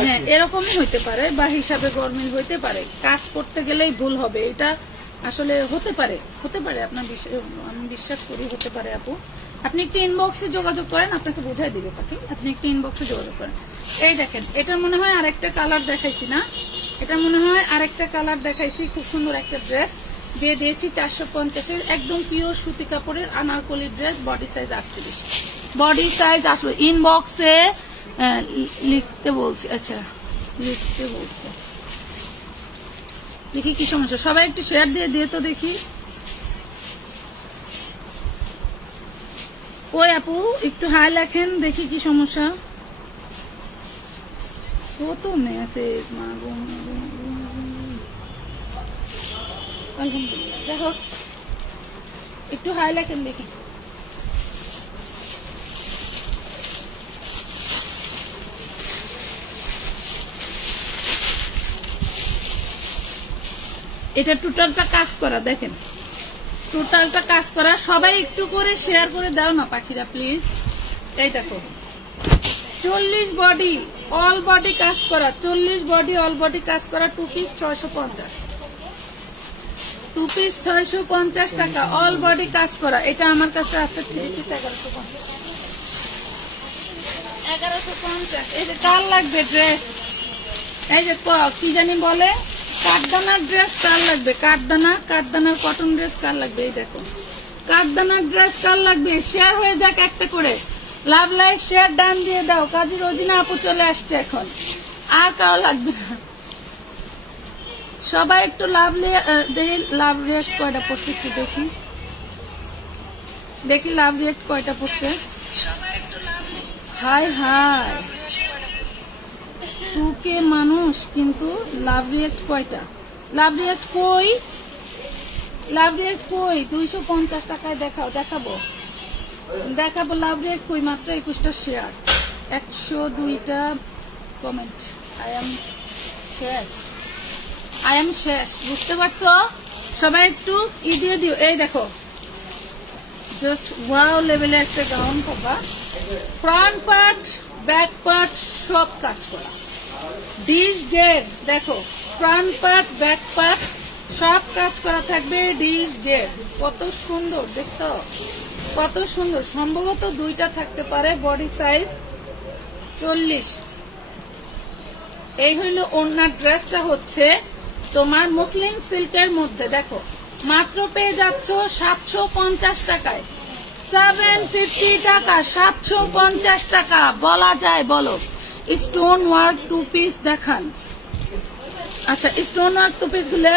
হ্যাঁ এরকমই হইতে পারে, বা হিসাবে গরমিল হইতে পারে, কাজ করতে গেলেই ভুল হবে, এটা আসলে হতে পারে আপনার আমি বিশ্বাস করি হতে পারে আপু। আপনি একটু ইনবক্সে যোগাযোগ করেন, আপনাকে বোঝাই দিবে পাখি, আপনি একটু ইনবক্সে যোগাযোগ করেন। এই দেখেন, এটা মনে হয় আরেকটা কালার দেখাইছি না, এটা মনে হয় আরেকটা কালার দেখাইছি। খুব সুন্দর একটা ড্রেস দিয়ে দিয়েছি 450-এর, একদম পিওর সুতি কাপড়ের Anarkali dress, body size 38, body size আসলে ইনবক্সে লিখতে বলছি। আচ্ছা লিখতে বলছে, দেখি কি সমস্যা, সবাই একটু শেয়ার দিয়ে তো দেখি। ওই আপু একটু হাই লেখেন, দেখি কি সমস্যা। কত মেসেজ মাগো আলহামদুলিল্লাহ। দেখো একটু হাই লেখেন দেখি। এটা টোটালটা কাজ করা, দেখেন টোটালটা কাজ করা। সবাই একটু করে শেয়ার করে দাও না পাখিরা প্লিজ। এই দেখো 40 বডি অল বডি কাজ করা, 40 বডি অল বডি কাজ করা, 2 পিস 650, 2 পিস 650 টাকা, অল বডি কাজ করা। এটা আমার কাছে আছে 3 পিস 1150। এই যে কার লাগবে ড্রেস, এই যে কি জানি বলে কাঠদানার ড্রেস কার লাগবে, কাঠদানার কটন ড্রেস কার লাগবে, এই দেখো কাঠদানার ড্রেস কার লাগবে। শেয়ার হয়ে যাক একটা করে, লাভ লাইক শেয়ার ডান দিয়ে দাও। কাজী রোজিনা আপু চলে আসছে এখন, আর কারো লাগবে না। সবাই একটু লাভ রিয়েক্ট কয়টা পড়ছে একটু দেখি লাভ রিয়েক্ট কয়টা পড়ছে। হাই হাই 2K মানুষ, কিন্তু লাভ রিয়েক্ট কয়টা, লাভ রিয়েক্ট কই, লাভ রিয়েক্ট কই? 250 টাকায় দেখাবো লাভ রিয়েক্ট কই? মাত্র 21টা শেয়ার, 102টা কমেন্ট। আই এম শেষ, বুঝতে পারছো? সবাই একটু দিয়ে দিও। এই দেখো জাস্ট ওয়াও লেভেলে একটা গাউন পাবা, ফ্রন্ট পার্ট ব্যাক পার্ট সব কাজ করা, ডিশ গেট দেখো ফ্রন্ট পার্ট ব্যাক পার্ট সব কাজ করা থাকবে, ডিশ গেট কত সুন্দর দেখছো, কত সুন্দর। সম্ভবত 2টা থাকতে পারে, বডি সাইজ 40। এই হইল ওড়নার ড্রেসটা হচ্ছে তোমার মুসলিম সিল্কের মধ্যে। দেখো মাত্র পেয়ে যাচ্ছ 750 টাকায়, 750 টাকা, 750 টাকা বলা যায় বলো। স্টোন ওয়ার্ক 2 পিস দেখান। আচ্ছা স্টোন ওয়ার্ক 2 পিস গুলো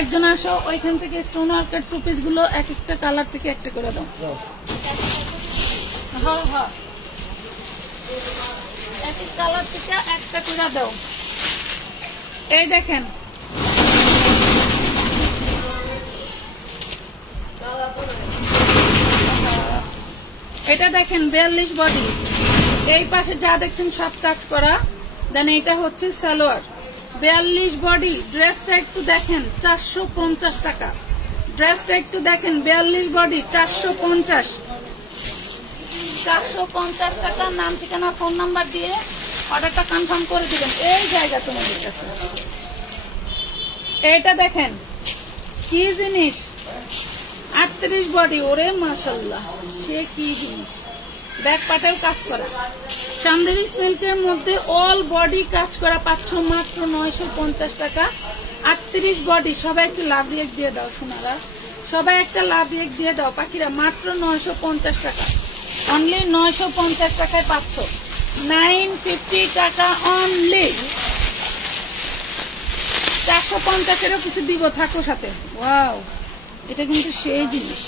একজন আসো, ওইখান থেকে স্টোন ওয়ার্কের 2 পিস গুলো এক একটা কালার থেকে একটা করে দাও। হ্যাঁ এক এক কালার থেকে একটা করে দাও। এই দেখেন এটা দেখেন 42 বডি, এই পাশে যা দেখছেন সব কাজ করা। দেন এটা হচ্ছে সালোয়ার, 42 বডি। ড্রেসটা একটু দেখেন 450 টাকা, ড্রেসটা একটু দেখেন 42 বডি 450 টাকা। নাম ঠিকানা ফোন নাম্বার দিয়ে অর্ডারটা কনফার্ম করে দিবেন। এই জায়গা তোমাদের কাছে এটা দেখেন কি জিনিস, 38 বডি, ওরে মাশাআল্লাহ সে কি জিনিস। ব্যাক পার্টেও কাজ করা, চান্দেরি সিল্কের মধ্যে অল বডি কাজ করা পাচ্ছ মাত্র 950 টাকা। 38 বডি। সবাই একটু লাভ রিয়েক্ট দিয়ে দাও সোনারা, সবাই একটা লাভ রিয়েক্ট দিয়ে দাও পাখিরা। মাত্র 950 টাকা, অনলি 950 টাকায় পাচ্ছ, 950 টাকা অনলি। 450-এরও কিছু দিব থাকো সাথে। ওয়াও এটা কিন্তু সেই জিনিস।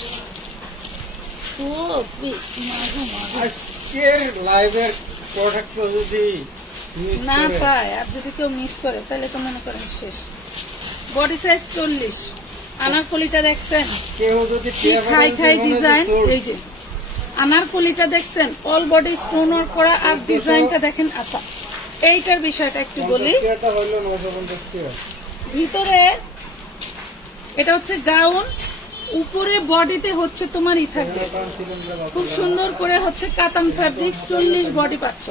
আজকের লাইভের প্রোডাক্ট যদি না পায় আর যদি কেউ মিস করে তাহলে তো মনে করেন শেষ। Body size 40। আনারকলিটা দেখছেন, কেউ যদি খাই ডিজাইন, এই যে আনারকলিটা দেখছেন অল বডি স্টোন ওয়ার্ক করা, আর ডিজাইনটা দেখেন। আচ্ছা এইটার বিষয়টা একটু বলি। ভিতরে এটা হচ্ছে গাউন, উপরে বডিতে হচ্ছে তোমার থাকবে খুব সুন্দর করে হচ্ছে কাতান ফ্যাব্রিক, 40 বডি পাচ্ছ।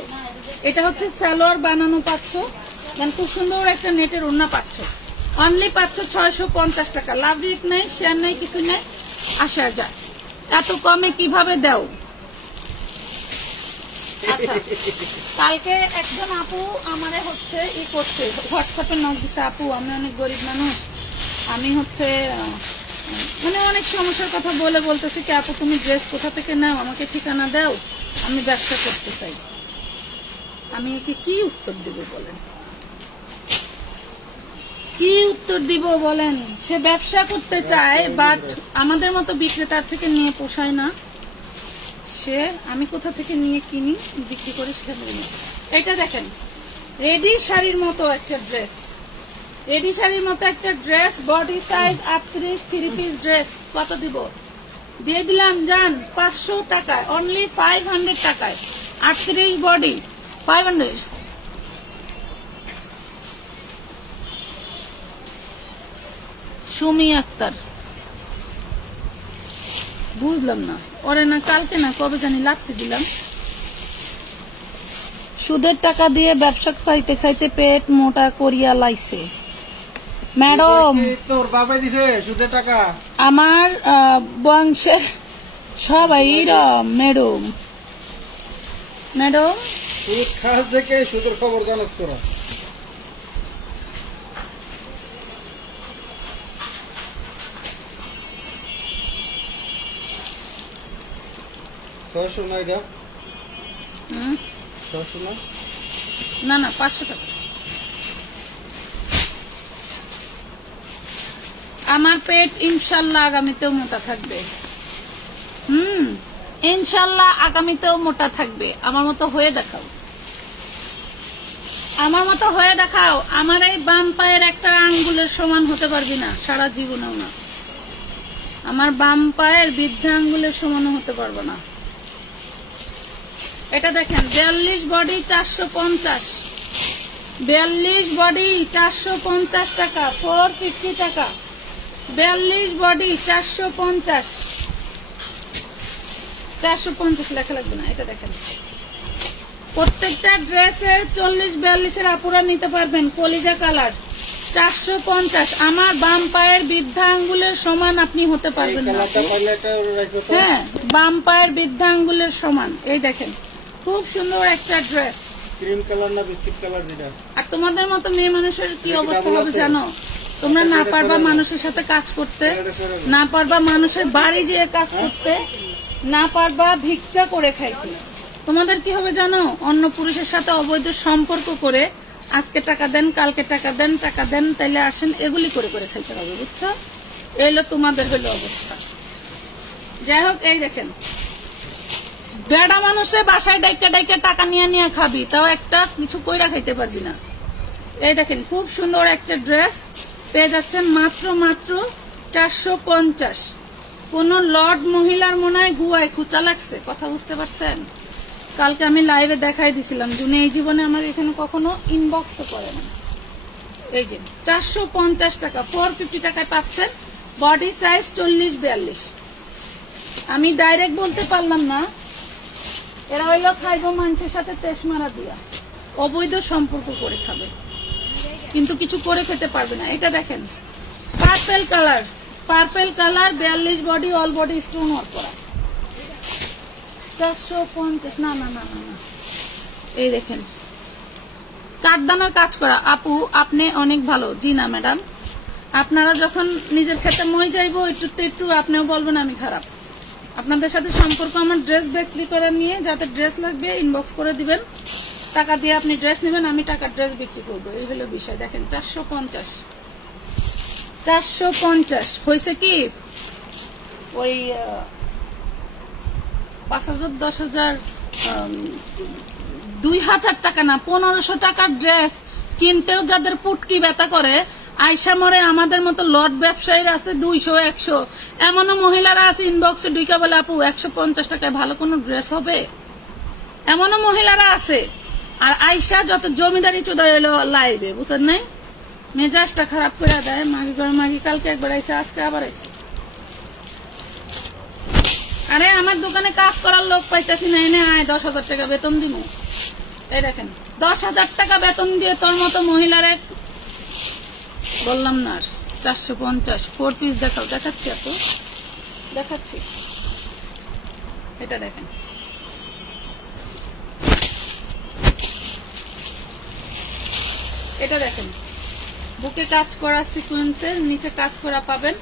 এটা হচ্ছে সালোয়ার বানানো পাচ্ছ, খুব সুন্দর একটা নেটের ওড়না পাচ্ছ। অনলি পাচ্ছ 650 টাকা। লাভ রিয়েক্ট নাই, শেয়ার নাই, কিছু নাই, আসা যায়। এত কমে কিভাবে দাও? আচ্ছা কালকে একজন আপু আমারে হচ্ছে করছে, হোয়াটসঅ্যাপে নক দিছে, আপু আমি অনেক গরিব মানুষ, আমি হচ্ছে অনেক সমস্যার কথা বলতেছি কি আপু তুমি ড্রেস কোথা থেকে নাও, আমাকে ঠিকানা দাও, আমি ব্যবসা করতে চাই। আমি একে কি উত্তর দিব বলেন, কি উত্তর দিব বলেন? সে ব্যবসা করতে চায়, বাট আমাদের মতো বিক্রেতার থেকে নিয়ে পোষায় না। সে আমি কোথা থেকে নিয়ে কিনি বিক্রি করে সেটা নিয়ে। এটা দেখেন রেডি শাড়ির মতো একটা ড্রেস, রেডি শাড়ির মতো একটা dress, body size 38, 3 piece dress. কত দিব? দিয়ে দিলাম জান 500 টাকায়, অনলি 500 টাকায়। 38 বডি 500। সুমি আক্তার, বুঝলাম না, ওরে না কালকে না কবে জানি লাগতে দিলাম। সুদের টাকা দিয়ে ব্যবসা খাইতে খাইতে পেট মোটা করিয়া লাইছে। ম্যাডাম, তোর বাবা দিছে সুদের টাকা? আমার বংশের সবাই এরম। ম্যাডাম, ম্যাডাম সুদ খাস দেখে সুদের খবর জানাস তোরা? ছয়শো না এটা? 600 না? না না 500 টাকা। আমার পেট ইনশাল্লাহ আগামীতেও মোটা থাকবে। ইনশাল্লাহ আগামীতেও মোটা থাকবে। আমার মতো হয়ে দেখাও, আমার মতো হয়ে দেখাও। আমার এই বাম পায়ের একটা আঙ্গুলের সমান হতে পারবি না সারা জীবনেও না। আমার বাম পায়ের বৃদ্ধা আঙ্গুলের সমানও হতে পারবো না। এটা দেখেন 42 বডি 450, 42 বডি 450 টাকা, 450 টাকা। 42 বডি 450, 450 লেখা লাগবে না। এটা দেখেন প্রত্যেকটা ড্রেসের 40-42 আপুরা নিতে পারবেন। কলিজা কালার 450। আমার বাম পায়ের বৃদ্ধা আঙ্গুলের সমান আপনি হতে পারবেন না। হ্যাঁ, বাম পায়ের বৃদ্ধা আঙ্গুলের সমান। এই দেখেন খুব সুন্দর একটা ড্রেস। ক্রিম কালার না বিস্কিট কালার যেটা? আর তোমাদের মতো মেয়ে মানুষের কি অবস্থা হবে জানো? তোমরা না পারবা মানুষের সাথে কাজ করতে, না পারবা মানুষের বাড়ি যেয়ে কাজ করতে, না পারবা ভিক্ষা করে খাইতে। তোমাদের কি হবে জানো? অন্য পুরুষের সাথে অবৈধ সম্পর্ক করে আজকে টাকা দেন, কালকে টাকা দেন, টাকা দেন, তাইলে আসেন, এগুলি করে করে খাইতে হবে। বুঝছো? এই হলো তোমাদের হলো অবস্থা। যাই হোক, এই দেখেন বেড়া মানুষে বাসায় ডাইকা ডাইকা টাকা নিয়ে নিয়ে খাবি, তাও একটা কিছু কইরা খাইতে পারবি না। এই দেখেন খুব সুন্দর একটা ড্রেস পেয়ে যাচ্ছেন মাত্র মাত্র 450। কোন লর্ড মহিলার মনে হয় গুয়ায় খুচা লাগছে, কথা বুঝতে পারছেন? কালকে আমি লাইভে দেখাই দিছিলাম, জুনে এই জীবনে আমার এখানে কখনো ইনবক্সও করে না। এই যে 450 টাকা, 450 টাকায় পাচ্ছেন। Body size 40-42। আমি ডাইরেক্ট বলতে পারলাম না, এরা হইলো খাইব মানুষের সাথে তেজ মারা দিয়া, অবৈধ সম্পর্ক করে খাবে, কিন্তু কিছু করে খেতে পারবে না। এটা দেখেন purple colour, purple colour 42 body, all body stone work করা। 450। না না না না, এই দেখেন কাঠদানার কাজ করা। আপু আপনি অনেক ভালো। জি না ম্যাডাম, আপনারা যখন নিজের ক্ষেতে মই যাইব একটু একটু আপনিও বলবেন আমি খারাপ। আপনাদের সাথে সম্পর্ক আমার ড্রেস বিক্রি করে নিয়ে, যাতে ড্রেস লাগবে ইনবক্স করে দিবেন, টাকা দিয়ে আপনি ড্রেস নেবেন, আমি টাকা ড্রেস বিক্রি করবো, এই হলো বিষয়। দেখেন 450, 450 হয়েছে কি ওই 5,000, 10,000, 2,000 টাকা না, 1,500 টাকার ড্রেস কিনতেও যাদের পুটকি ব্যথা করে, আইসা মরে আমাদের মতো লট ব্যবসায়ীরা আছে 200, 100। এমনও মহিলারা আছে ইনবক্সে ঢুকে বলে আপু 150 টাকায় ভালো কোনো ড্রেস হবে, এমনও মহিলারা আছে। আর আইসা যত জমিদারি চোদা এলো লাইবে, বুঝলেন নাই, মেজাজটা খারাপ করে দেয়। মাগি কালকে একবার আইসে, আজকে আবার আইসে। আরে আমার দোকানে কাজ করার লোক পাইতেছি না, এনে আয় 10,000 টাকা বেতন দিব। এই দেখেন 10,000 টাকা বেতন দিয়ে তোর মতো মহিলারে বললাম না। 450 4 পিস দেখাও, দেখাচ্ছি আপু, দেখাচ্ছি। এটা দেখেন এটা দেখেন বুকে কাজ করা সিকোয়েন্সের, নিচে কাজ করা পাবেন।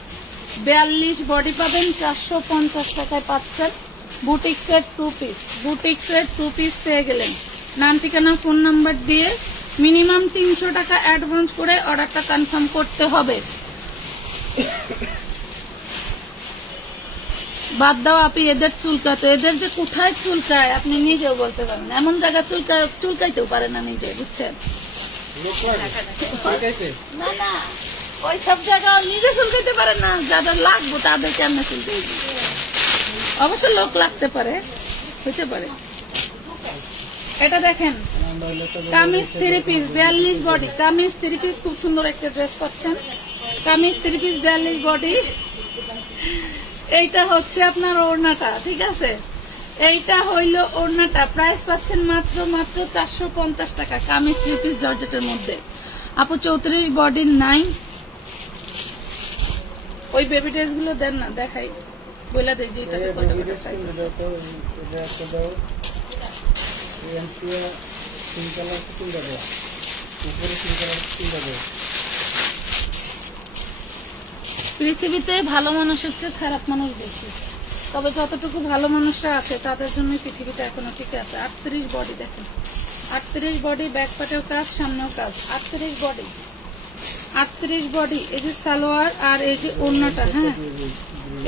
42 বডি পাবেন, 450 টাকায় পাচ্ছেন। Boutique set 2 piece, boutique set 2 piece পেয়ে গেলেন। নাম ঠিকানা ফোন নাম্বার দিয়ে মিনিমাম 300 টাকা অ্যাডভান্স করে অর্ডারটা কনফার্ম করতে হবে। বাদ দাও আপনি এদের চুলকাতে, এদের যে কোথায় চুলকায় আপনি নিজেও বলতে পারেন, এমন জায়গা চুলকাইতেও পারে না নিজে, বুঝছেন? লোক লাগে লাগাইতে। না না, ওই সব জায়গা নিজে চুলকাইতে পারে না, যাদের লাগবো তাদের কেমনে চুলকাই। অবশ্য লোক লাগতে পারে, হতে পারে। এটা দেখেন kameez 3 piece 42 body, kameez 3 piece খুব সুন্দর একটা ড্রেস পাচ্ছেন, কামিজ 3 পিস 42 বডি। এইটা হচ্ছে আপনার ওড়নাটা, ঠিক আছে? এইটা হইল ওড়নাটা, প্রাইস পাচ্ছেন মাত্র 450 টাকা, কামিজ 3 পিস জর্জেটের মধ্যে। আপু 34 বডির নাই, ওই বেবি ড্রেস গুলো দেন না, দেখাই বইলা দেয় যে এটাতে কত কত সাইজ আছে। পৃথিবীতে ভালো মানুষের চেয়ে খারাপ মানুষ বেশি, তবে যতটুকু ভালো মানুষরা আছে তাদের জন্য পৃথিবীটা এখনো ঠিক আছে। 38 বডি দেখেন, 38 বডি, ব্যাক পাটেও কাজ, সামনেও কাজ, 38 বডি, 38 বডি। এই যে সালোয়ার আর এই যে ওড়নাটা, হ্যাঁ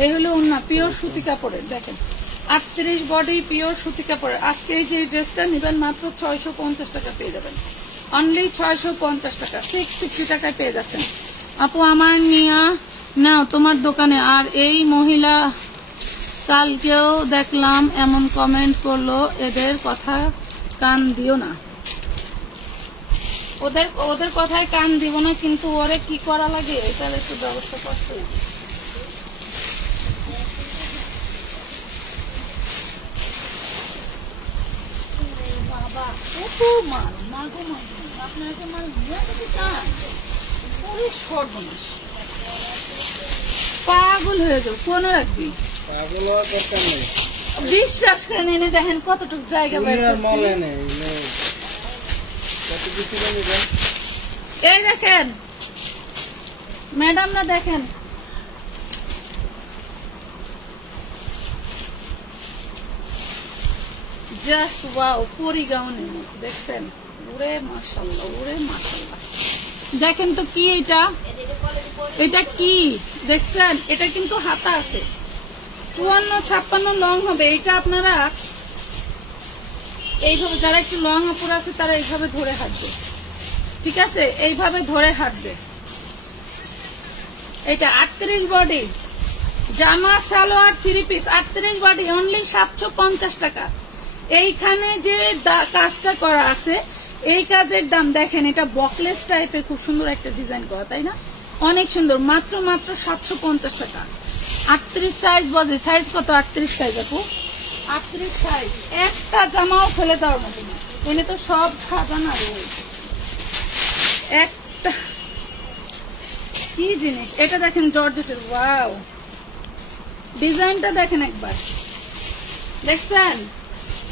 এই হলো ওড়না, পিওর সুতি কাপড়ের, দেখেন 38 বডি পিওর সুতি কাপড়ের। আজকে এই যে ড্রেসটা নিবেন মাত্র 650 টাকা পেয়ে যাবেন, অনলি 650 টাকা, 650 টাকায় পেয়ে যাচ্ছেন। আপু আমার নিয়া নাও তোমার দোকানে। আর এই মহিলা কালকেও দেখলাম এমন কমেন্ট করলো, এদের কথা কান দিও না, ওদের কথায় কান দিব না, কিন্তু ওরে কি করা লাগে এটার একটু ব্যবস্থা করতে হবে। বাবা কত মাল, মাগো মাগো, আপনাকে মাল নিয়ে যেতে চান? ওরে সর্বনাশ, পাগল হয়ে যাও, কোন রাখবি, পাগল হওয়ার দরকার নেই। বিশ্বাস করে এনে দেখেন কতটুকু জায়গা বের দুনিয়ার করছি। মলে নেই, কত কিছু নেবেন। এই দেখেন ম্যাডাম না, দেখেন জাস্ট ওয়াও, পরিগাউনের মতো, দেখছেন? ওরে মাশাআল্লাহ, ওরে মাশাআল্লাহ। দেখেন তো কি এটা, এটা কি দেখছেন? এটা কিন্তু হাতা আছে, 54-56 লং হবে। এটা আপনারা এইভাবে, যারা একটু লং আপুর আছে তারা এইভাবে ধরে হাঁটবে, ঠিক আছে? এইভাবে ধরে হাঁটবে। এটা 38 বডি, জামা সালোয়ার 3 পিস, 38 বডি, অনলি 750 টাকা। এইখানে যে কাজটা করা আছে, এই কাজের দাম দেখেন, এটা বকলেস টাইপের খুব সুন্দর একটা ডিজাইন করা, তাই না? অনেক সুন্দর, মাত্র 750 টাকা। 38 সাইজ বজে, সাইজ কত? 38 সাইজ আপু, 38 সাইজ। একটা জামাও ফেলে দেওয়ার মতো না, এনে তো সব খাজানা রয়েছে। একটা কি জিনিস এটা দেখেন, জর্জেটের, ওয়াও, ডিজাইনটা দেখেন একবার, দেখছেন?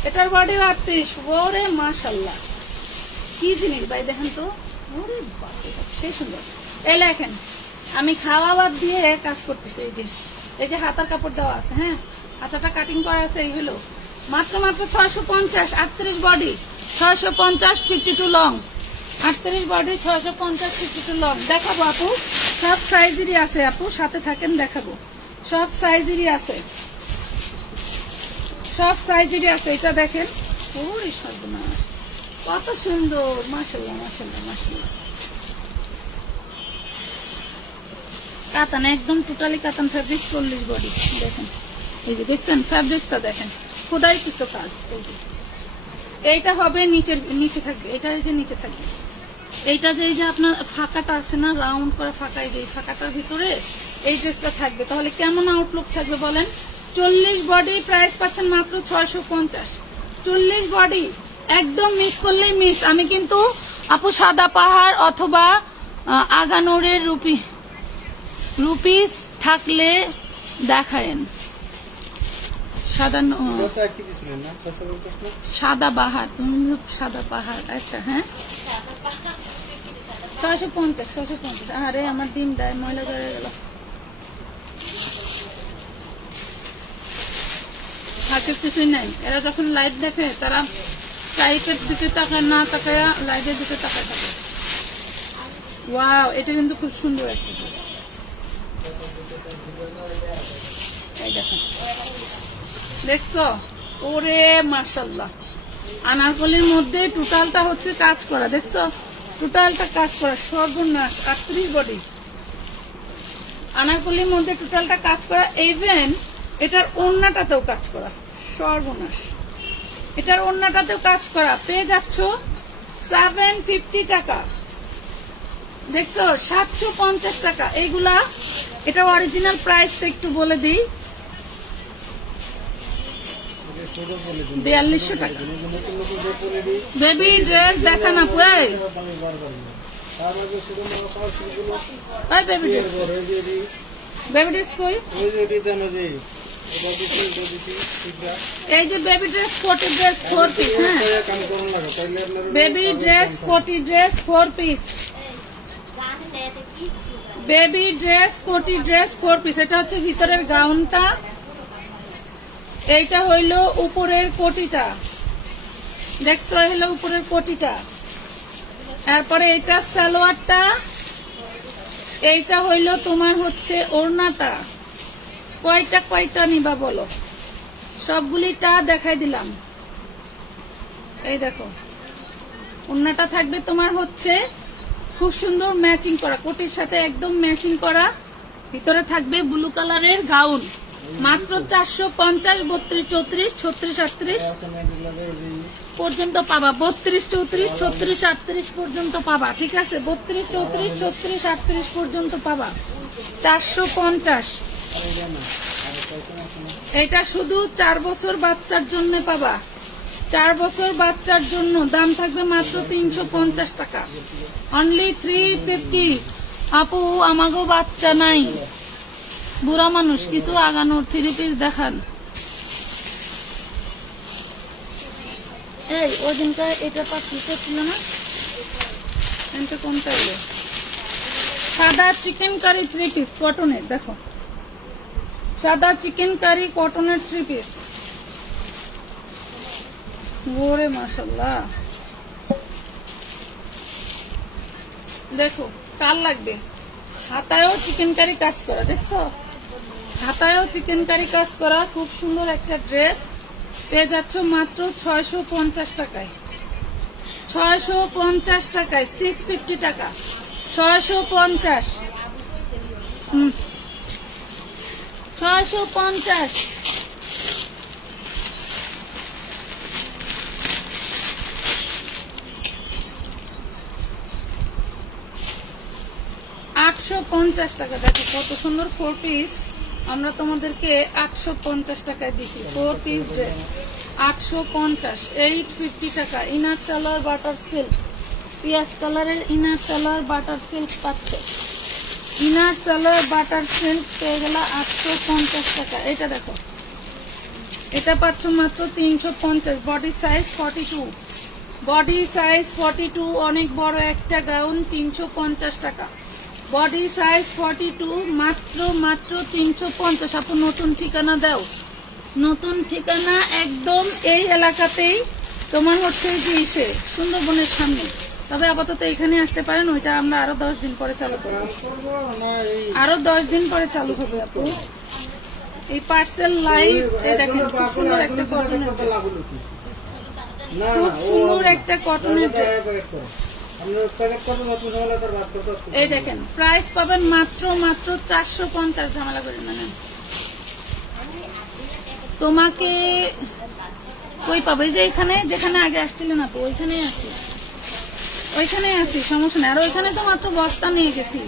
এটার বডি 38, ওরে মাশাআল্লাহ, কি জিনিস ভাই, দেখেন তো, ওরে বাপরে সেই সুন্দর। এই দেখেন আমি খাওয়া বাদ দিয়ে কাজ করতেছি, এই যে হাতার কাপড় দেওয়া আছে, হ্যাঁ হাতাটা কাটিং করা আছে, এই হলো মাত্র 650, 38 বডি 650, 52 লং, 38 বডি 650, 52 লং। দেখাবো আপু, সব সাইজেরই আছে আপু, সাথে থাকেন, দেখাবো, সব সাইজেরই আছে, সব সাইজেরই আছে। এটা দেখেন, ওরে সর্বনাশ, কত সুন্দর, মাশাআল্লাহ মাশাআল্লাহ মাশাআল্লাহ। কাতান, একদম টোটালি কাতান ফ্যাব্রিক, 40 বডি, দেখেন এই যে দেখছেন ফ্যাব্রিক্সটা দেখেন, খোদাই কিছু কাজ। এই যে এইটা হবে নিচে থাকবে, এটা এই যে নিচে থাকবে, এইটা যে এই যে আপনার ফাঁকাটা আছে না, রাউন্ড করে ফাঁকা, এই যে ফাঁকাটার ভিতরে এই ড্রেসটা থাকবে, তাহলে কেমন আউটলুক থাকবে বলেন? 40 বডি, প্রাইস পাচ্ছেন মাত্র 650, 40 বডি, একদম মিস করলেই মিস। আমি কিন্তু আপু সাদা পাহাড় অথবা আগানোরের রুপিস থাকলে দেখায়েন। সাদা বাহার, তুমি সাদা পাহাড়, আচ্ছা হ্যাঁ 650। আরে আমার ডিম দেয়, ময়লা জড়ে গেল। হাসির কিছুই নাই, এরা যখন লাইভ দেখে তারা লাইভের দিকে তাকায় না, তাকায় লাইভের দিকে তাকায় থাকে। ওয়াও, এটা কিন্তু খুব সুন্দর একটা, এই দেখো, দেখছো? ওরে মাশাআল্লাহ, আনারকলির মধ্যে টোটালটা হচ্ছে কাজ করা, দেখছো? টোটালটা কাজ করা, সর্বনাশ। 38 বডি আনারকলির মধ্যে টোটালটা কাজ করা। ইভেন এটার ওড়নাটাতেও কাজ করা, সর্বনাশ। এটার ওড়নাটাতেও কাজ করা। পেয়ে যাচ্ছ 750 টাকা, দেখছো? 750 টাকা এইগুলা। এটা অরিজিনাল প্রাইসটা একটু বলে দিই, 4200 টাকা। বেবি ড্রেস দেখান আপু, বেবি ড্রেস, বেবি ড্রেস কই? এই যে বেবি ড্রেস, কোটি ড্রেস 4 পিস। হ্যাঁ, বেবি ড্রেস, কোটি ড্রেস 4 পিস। বেবি ড্রেস, কোটি ড্রেস 4 পিস। এটা হচ্ছে ভিতরের গাউনটা, এইটা হইল উপরের কোটিটা, দেখছো? হইলো উপরের কোটিটা। এরপরে এইটা সালোয়ারটা, এইটা হইল তোমার হচ্ছে ওড়নাটা। কয়টা নিবা বলো? সবগুলিটা দেখাই দিলাম। এই দেখো, ওড়নাটা থাকবে তোমার হচ্ছে খুব সুন্দর ম্যাচিং করা, কোটির সাথে একদম ম্যাচিং করা। ভিতরে থাকবে ব্লু কালারের গাউন, মাত্র 450। 32, 34, 36, 38 পর্যন্ত পাবা। 32, 34, 36, 38 পর্যন্ত পাবা, ঠিক আছে? 32, 34, 36, 38 পর্যন্ত পাবা। 450। এটা শুধু 4 বছর বাচ্চার জন্য পাবা, 4 বছর বাচ্চার জন্য। দাম থাকবে মাত্র 350 টাকা, অনলি 350। আপু আমাগো বাচ্চা নাই, বুড়া মানুষ, কিছু আগানোর 3 পিস দেখান। এই ওই দিনটা এটা পাঠিয়ে ছিল না, এটা কোনটা এলো? সাদা চিকেন কারি 3 পিস কটনের, দেখো, সাদা চিকেন কারি কটনের 3 পিস। ওরে মাশাআল্লাহ, দেখো কাল লাগবে। হাতায়ও চিকেন কারি কাজ করা, দেখছো? হাতায়ও চিকেন কারি কাজ করা, খুব সুন্দর একটা ড্রেস। পেয়ে যাচ্ছ মাত্র 650 টাকায়, 650 টাকায়, 650 টাকা, 650, 650। $850 টাকা। দেখো কত সুন্দর 4 পিস, আমরা তোমাদেরকে 850 টাকায় দিচ্ছি। 4 পিস ড্রেস 850, 850 টাকা। ইনার সালোয়ার বাটার সিল্ক, পিয়াজ কালারের ইনার সালোয়ার বাটার সিল্ক পাচ্ছে। ইনার সালোয়ার বাটার সিল্ক পেয়ে গেল 850 টাকা। এটা দেখো, এটা পাচ্ছ মাত্র 350। বডি সাইজ 42, বডি সাইজ 42, অনেক বড় একটা গাউন, 350 টাকা। বডি সাইজ 42, মাত্র 350। আপু নতুন ঠিকানা দাও, নতুন ঠিকানা একদম এই এলাকাতেই, তোমার হচ্ছে যে ইসে সুন্দরবনের সামনে। তবে আপাতত এখানে আসতে পারেন, ওইটা আমরা আরো 10 দিন পরে চালু করবো, আরো 10 দিন পরে চালু হবে আপু। এই পার্সেল লাইভ, এই দেখেন খুব সুন্দর একটা কটনের ড্রেস, খুব সুন্দর একটা কটনের ড্রেস। এই দেখেন প্রাইস পাবেন মাত্র 450। ঝামেলা করেন না, তোমাকে কই পাবে? যে এখানে যেখানে আগে আসছিলেন আপু, ওইখানে আসি, ওইখানে আসি, সমস্যা নেই। আর ওইখানে তো মাত্র বস্তা নিয়ে গেছি,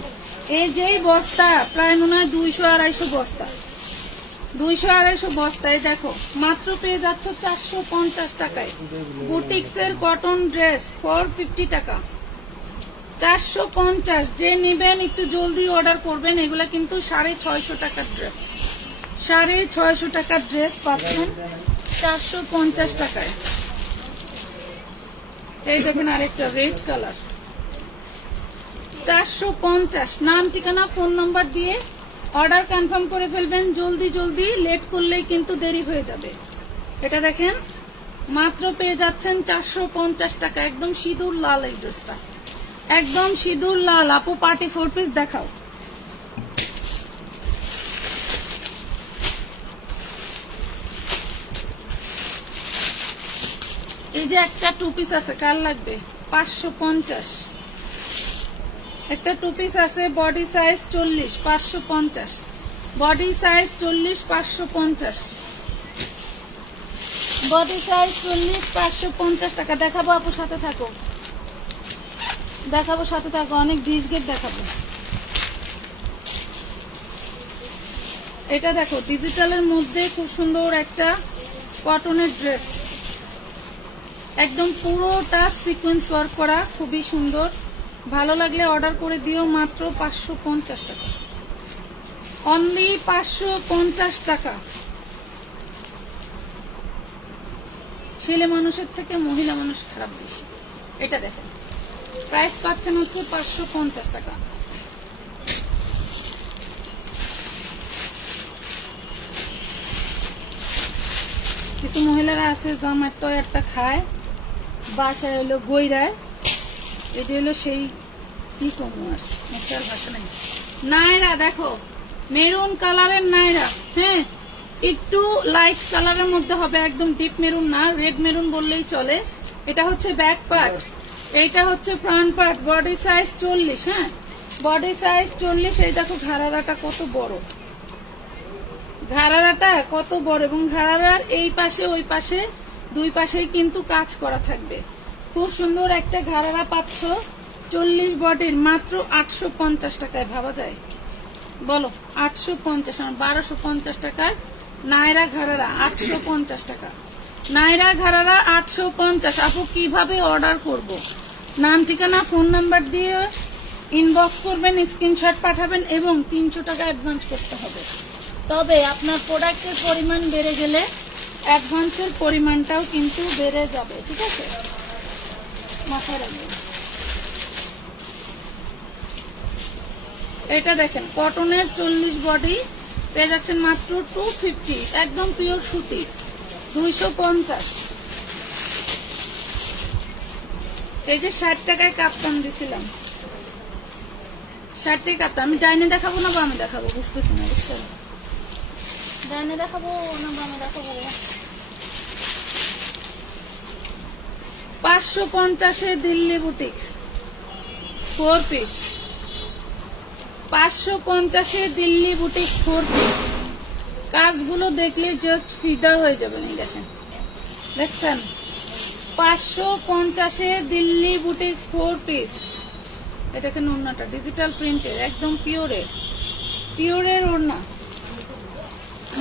এই যেই বস্তা প্রায় মনে হয় 200-250 বস্তা, 200-250 বস্তা। এই দেখো মাত্র পেয়ে যাচ্ছ 450 টাকায়। বুটিক্স এর কটন ড্রেস 450 টাকা, 450। যে নেবেন একটু জলদি অর্ডার করবেন। এগুলা কিন্তু 650 টাকার ড্রেস, 650 টাকার ড্রেস পাচ্ছেন 450 টাকায়। এই দেখেন আরেকটা রেড কালার, 450। নাম ঠিকানা ফোন নাম্বার দিয়ে অর্ডার কনফার্ম করে ফেলবেন, জলদি জলদি, লেট করলেই কিন্তু দেরি হয়ে যাবে। এটা দেখেন মাত্র পেয়ে যাচ্ছেন 450 টাকা, একদম সিঁদুর লাল এই ড্রেসটা, একদম সিঁদুর লাল। আপু পার্টি 4 পিস দেখাও। এই যে একটা টু পিস আছে, কার লাগবে? 550। একটা টু পিস আছে body size 40, 550। Body size 40, 550। Body size 40, 550 টাকা। দেখাবো আপু, সাথে থাকো, দেখাবো, সাথে থাকো, অনেক ডিশ গেট দেখাবো। এটা দেখো ডিজিটালের মধ্যে খুব সুন্দর একটা কটনের ড্রেস, একদম পুরোটা সিকোয়েন্স ওয়ার্ক করা, খুবই সুন্দর। ভালো লাগলে অর্ডার করে দিও, মাত্র 550 টাকা, অনলি 550 টাকা। ছেলে মানুষের থেকে মহিলা মানুষ খারাপ বেশি। এটা দেখেন, প্রাইস পাচ্ছেন হচ্ছে 550 টাকা। কিছু মহিলারা আছে জামার তয়ারটা খায়, বাসায় হলো গইরায়। এটি হলো সেই কি কম আর মুখের ভাষা নাই। নাইরা দেখো, মেরুন কালারের নাইরা, হ্যাঁ একটু লাইট কালারের মধ্যে হবে, একদম ডিপ মেরুন না, রেড মেরুন বললেই চলে। এটা হচ্ছে ব্যাক পার্ট, এইটা হচ্ছে ফ্রন্ট পার্ট। বডি সাইজ 40, হ্যাঁ বডি সাইজ 40। এই দেখো ঘাড়ারাটা কত বড়, ঘাড়ারাটা কত বড়, এবং ঘাড়ারার এই পাশে ওই পাশে দুই পাশেই কিন্তু কাজ করা থাকবে। খুব সুন্দর একটা ঘাড়ারা পাচ্ছ 40 বডির, মাত্র 850 টাকায়। ভাবা যায়? বলো 850, 1250 টাকার নাইরা ঘাড়ারা, 850 টাকা নাইরা ঘাড়ারা, 850। আপু কিভাবে অর্ডার করব? নাম, ঠিকানা, ফোন নাম্বার দিয়ে ইনবক্স করবেন, স্ক্রিনশট পাঠাবেন এবং 300 টাকা অ্যাডভান্স করতে হবে। তবে আপনার প্রোডাক্টের পরিমাণ বেড়ে গেলে অ্যাডভান্সের পরিমাণটাও কিন্তু বেড়ে যাবে, ঠিক আছে, মাথায় রাখবেন। এটা দেখেন কটনের 40 বডি পেয়ে যাচ্ছেন মাত্র 250, একদম পিওর সুতি, 250। এই যে 60 টাকায় কাপ্তান দিছিলাম, 60 টাকা কাপ্তান। আমি ডাইনে দেখাবো না বামে দেখাবো, বুঝতেছি না, বুঝছেন? ডাইনে দেখাবো না বামে দেখাবো? 550 Delhi boutique 4 piece, 550 Delhi boutique 4 piece. কাজগুলো দেখলে জাস্ট ফিদা হয়ে যাবে। এই দেখেন, দেখছেন 550 দিল্লি বুটিক 4 পিস। এটা কেন ওড়নাটা ডিজিটাল প্রিন্টের, একদম পিওরের ওড়না,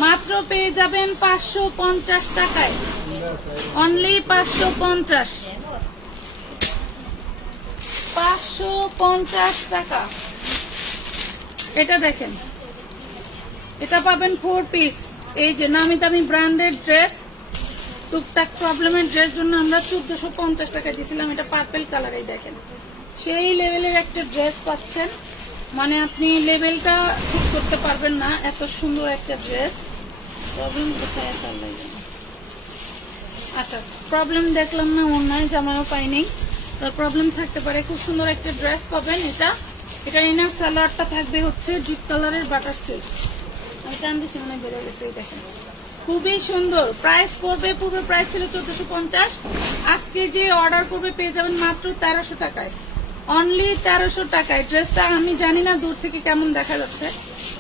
মাত্র পেয়ে যাবেন 550 টাকায়, অনলি 550, 550 টাকা। এটা দেখেন, এটা পাবেন 4 পিস। এই যে নামি দামি ব্র্যান্ডেড ড্রেস, টুকটাক প্রবলেমের ড্রেস জন্য আমরা 1450 টাকা দিয়েছিলাম। এটা পার্পেল কালার, এই দেখেন সেই লেভেলের একটা ড্রেস পাচ্ছেন, মানে আপনি লেভেলটা ঠিক করতে পারবেন না, এত সুন্দর একটা ড্রেস। প্রবলেম কোথায়? আচ্ছা, প্রবলেম দেখলাম না, অন্যায় জামাও পাইনি, তার প্রবলেম থাকতে পারে। খুব সুন্দর একটা ড্রেস পাবেন। এটা ইনার সালোয়ারটা থাকবে হচ্ছে ডিপ কালারের বাটার সিল্ক। আমি টান দিচ্ছি, মনে বেড়ে গেছে। এই দেখেন খুবই সুন্দর। প্রাইস পড়বে, পূর্বে প্রাইস ছিল 1450, আজকে যে অর্ডার করবে পেয়ে যাবেন মাত্র 1300 টাকায়, অনলি 1300 টাকায়। ড্রেসটা আমি জানি না দূর থেকে কেমন দেখা যাচ্ছে,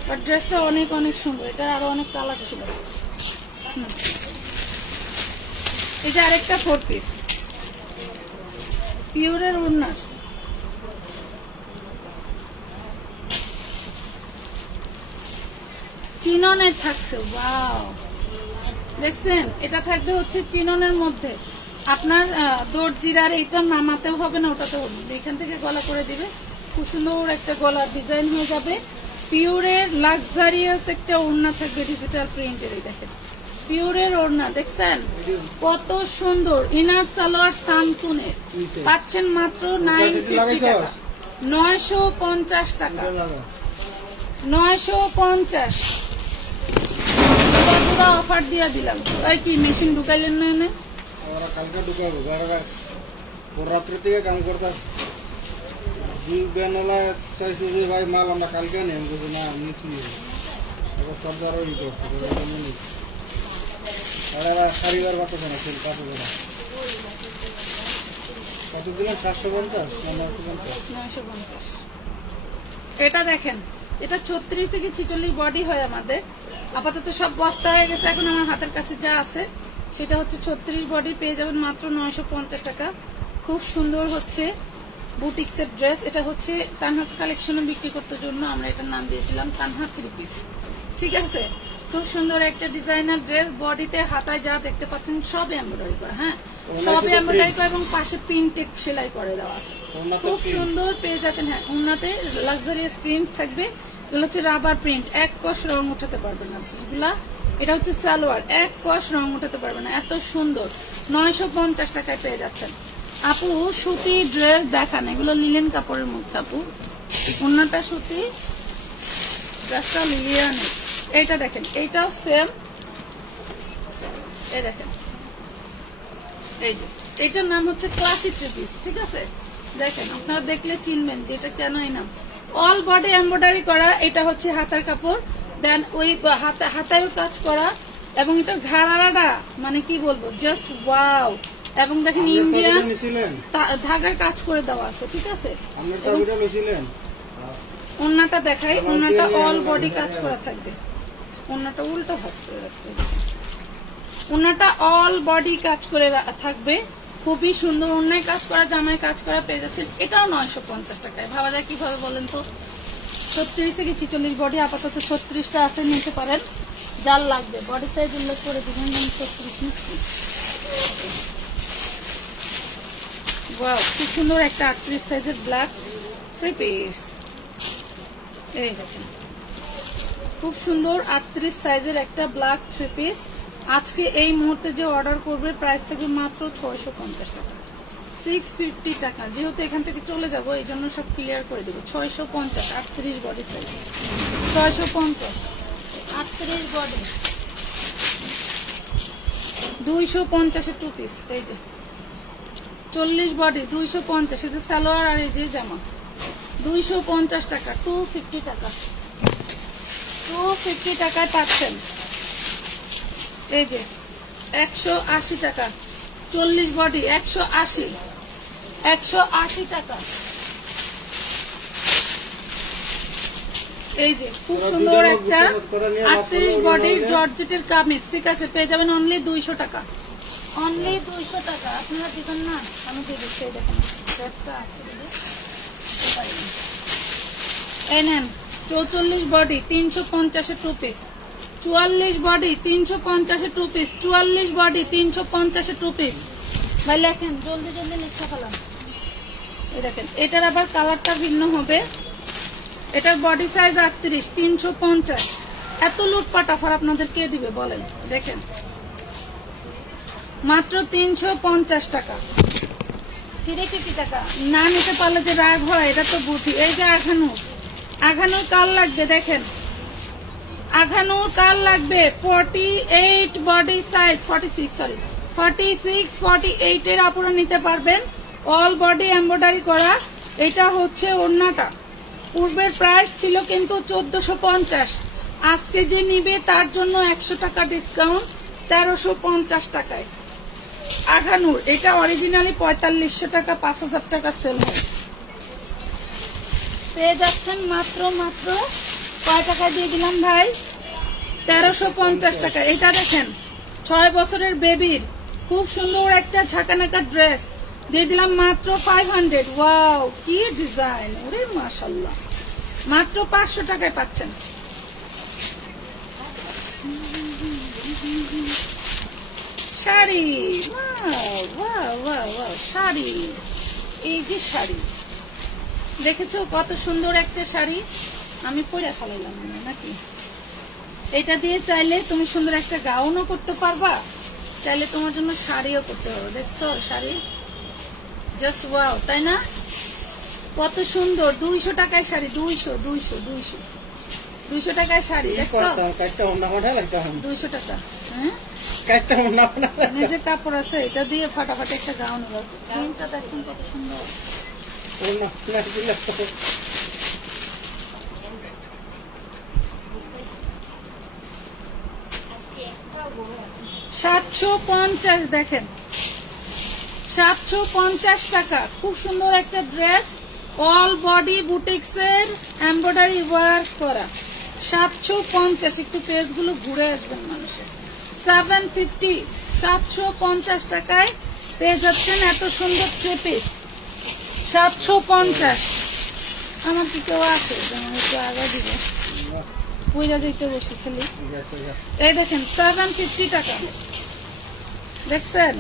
বাট ড্রেসটা অনেক অনেক সুন্দর। এটা আরো অনেক কালার ছিল। এই যে আরেকটা 4 পিস পিওরের ওড়নার, চিননের থাকছে। ওয়াও, দেখছেন এটা থাকবে হচ্ছে চিননের মধ্যে। আপনার দর্জিরার এটা নামাতেও হবে না, ওটাতে এখান থেকে গলা করে দিবে, খুব সুন্দর একটা গলার ডিজাইন হয়ে যাবে। পিওরের লাক্সারিয়াস একটা ওড়না থাকবে ডিজিটাল প্রিন্টের। এই দেখেন পিওরের ওড়না, দেখছেন কত সুন্দর। ইনার সালোয়ার সানতুনের পাচ্ছেন মাত্র 950 টাকা, 950 টাকা, 950। পুরো অফার দিয়ে দিলাম। ওই কি মেশিন ঢুকাইলেন না? এনে কালকে ঢুকাবো, রাত্রি থেকে কাম করতাম। বেনলা চাইছে যে ভাই মাল আমরা কালকে নেই, আমি বলছি না আমি কি সব ধরো ই করছি, কারিগর বাতাসে না, কাপড় কত দিলাম? 750 না 950? 950। এটা দেখেন, এটা 36 থেকে 46 বডি হয় আমাদের। আপাতত সব বস্তা হয়ে গেছে, এখন আমার হাতের কাছে যা আছে সেটা হচ্ছে 36 বডি। পেয়ে যাবেন মাত্র 950 টাকা। খুব সুন্দর হচ্ছে বুটিক্সের ড্রেস। এটা হচ্ছে তানহাস কালেকশনে বিক্রি করতে জন্য আমরা এটার নাম দিয়েছিলাম তানহা 3 পিস। ঠিক আছে, খুব সুন্দর একটা ডিজাইনার ড্রেস। বডিতে হাতায় যা দেখতে পাচ্ছেন সব এমব্রয়ডারি করা, হ্যাঁ সব এমব্রয়ডারি করা এবং পাশে প্রিন্টেড সেলাই করে দেওয়া আছে। খুব সুন্দর পেয়ে যাচ্ছেন। হ্যাঁ, ওনাতে লাক্সারিয়াস প্রিন্ট থাকবে। এগুলো হচ্ছে রাবার প্রিন্ট, এক কষ রং উঠাতে পারবেন না এগুলা। এটা হচ্ছে সালোয়ার, এক কষ রং উঠাতে পারবে না, এত সুন্দর। 950 টাকায় পেয়ে যাচ্ছেন। আপু সুতি ড্রেস দেখান, এগুলো লিলেন কাপড়ের মধ্যে আপু। ওনাটা সুতি, ড্রেসটা লিলিয়ানের। এইটা দেখেন, এইটাও সেম। এই দেখেন, এই যে এইটার নাম হচ্ছে ক্লাসি 3 পিস। ঠিক আছে, দেখেন আপনারা দেখলে চিনবেন যে এটা কেন এই নাম। অল বডি এমব্রয়ডারি করা, এটা হচ্ছে হাতার কাপড়। দেন ওই হাতায়ও কাজ করা এবং এটা ঘাড়াটা মানে কি বলবো, জাস্ট ওয়াও। এবং দেখেন ইন্ডিয়ান ধাগার কাজ করে দেওয়া আছে। ঠিক আছে, ওন্নাটা দেখাই, ওন্নাটা অল বডি কাজ করা থাকবে। ওন্নাটা উল্টো ভাঁজ করে রাখছে, ওন্নাটা অল বডি কাজ করে থাকবে। খুবই সুন্দর অন্যায় কাজ করা, জামায় কাজ করা পেয়ে যাচ্ছেন। এটাও 950 টাকায়। ভাবা যায় কিভাবে বলেন তো? 36 থেকে 46 বডি, আপাতত 36টা আছে, নিতে পারেন যার লাগবে। বডি সাইজ উল্লেখ করে দিবেন, আমি 36 নিচ্ছি। ওয়াও, খুব সুন্দর একটা 38 সাইজের ব্ল্যাক 3 পিস। এই দেখেন, খুব সুন্দর 38 সাইজের একটা ব্ল্যাক 3 পিস। আজকে এই মুহূর্তে যে অর্ডার করবে প্রাইস থাকবে মাত্র 650 টাকা, 650 টাকা। যেহেতু এখান থেকে চলে যাবো এই জন্য সব ক্লিয়ার করে দেবো। 650, 38 বডি সাইজ, 650, 38 বডি, 250 2 পিস। এই যে 40 বডি 250, এই যে সালোয়ার আর এই যে জামা 250 টাকা, 250 টাকা, 250 টাকায় পাচ্ছেন। এই যে 180 টাকা, 40 বডি 180, 180 টাকা। এই যে খুব সুন্দর একটা 38 বডির জর্জেটের কামিজ। ঠিক আছে, পেয়ে যাবেন অনলি 200 টাকা, অনলি 200 টাকা। আপনারা দিবেন না, আমি দিয়ে দিচ্ছি। দেখেন ড্রেসটা আছে, এই নেন 44 body 350 2 piece, 44 body 350 2 piece, 44 body 350 2 piece. ভাই লেখেন, জলদি জলদি লিখতে ফেলাম। এই দেখেন, এটার আবার কালারটা ভিন্ন হবে। এটার বডি সাইজ 38, 350। এত লুটপাট অফার আপনাদের কে দিবে বলেন? দেখেন মাত্র 350 টাকা, 350 টাকা। না নিতে পারলে যে রাগ হয় এটা তো বুঝি। এই যে আঘানুর কাল লাগবে, দেখেন আঘানুর কাল লাগবে। 48 বডি সাইজ, 46 48 এর আপুরা নিতে পারবেন। অল বডি এমব্রয়ডারি করা। এটা হচ্ছে ওড়নাটা। পূর্বের প্রাইস ছিল কিন্তু 1450, আজকে যে নিবে তার জন্য 100 টাকা ডিসকাউন্ট, 1350 টাকায়। আঘানুর, এটা অরিজিনালি 4500 টাকা, 5000 টাকা সেল হয়। পেয়ে যাচ্ছেন মাত্র কয় টাকায় দিয়ে দিলাম ভাই? 1350 টাকা। এটা দেখেন 6 বছরের বেবির খুব সুন্দর একটা ঝাঁকানাকা ড্রেস দিয়ে দিলাম মাত্র 500। ওয়াও, কি ডিজাইন! ওরে মাশাআল্লাহ, মাত্র 500 টাকায় পাচ্ছেন। শাড়ি, শাড়ি, এই যে শাড়ি দেখেছো কত সুন্দর একটা শাড়ি। আমি পরে ফেলাইলাম নাকি? এটা দিয়ে চাইলে তুমি সুন্দর একটা গাউনও করতে পারবা, চাইলে তোমার জন্য শাড়িও করতে পারবো। দেখছো শাড়ি, জাস্ট ওয়াও, তাই না? কত সুন্দর। 200 টাকায় শাড়ি, 200 টাকায় শাড়ি। দেখছো 200 টাকা। হ্যাঁ, নিজের কাপড় আছে, এটা দিয়ে ফাটাফাটি একটা গাউন হবে। গাউনটা দেখছেন কত সুন্দর। 750 দেখেন, 750 টাকা। খুব সুন্দর একটা ড্রেস, অল বডি বুটিক্স এর এমব্রয়ডারি ওয়ার্ক করা। 750। একটু পেজ গুলো ঘুরে আসবেন মানুষের। 750, 750 টাকায় পেয়ে যাচ্ছেন এত সুন্দর থ্রি পিস। 750। আমার কি কেউ আছে যেমন একটু আগে দিব, বুঝা যেতে বসে খালি। এই দেখেন 750 টাকা, দেখছেন?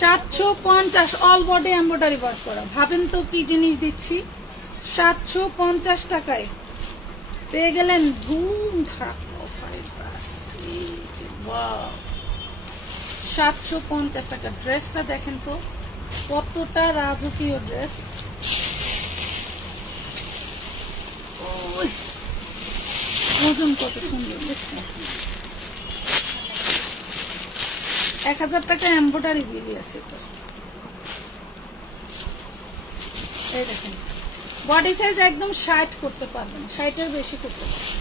750 অল বডি এমব্রয়ডারি ওয়ার্ক করা। ভাবেন তো কি জিনিস দিচ্ছি। 750 টাকায় পেয়ে গেলেন ধুম ধারাক্কা অফারে। 750 টাকা। ড্রেসটা দেখেন তো কতটা রাজকীয় ড্রেস। ওজন কত সুন্দর দেখছেন। 1000 টাকা এমব্রয়ডারি বিলি আছে এটা। এই দেখেন বডি সাইজ একদম 60 করতে পারবেন, 60-এর বেশি করতে পারবেন।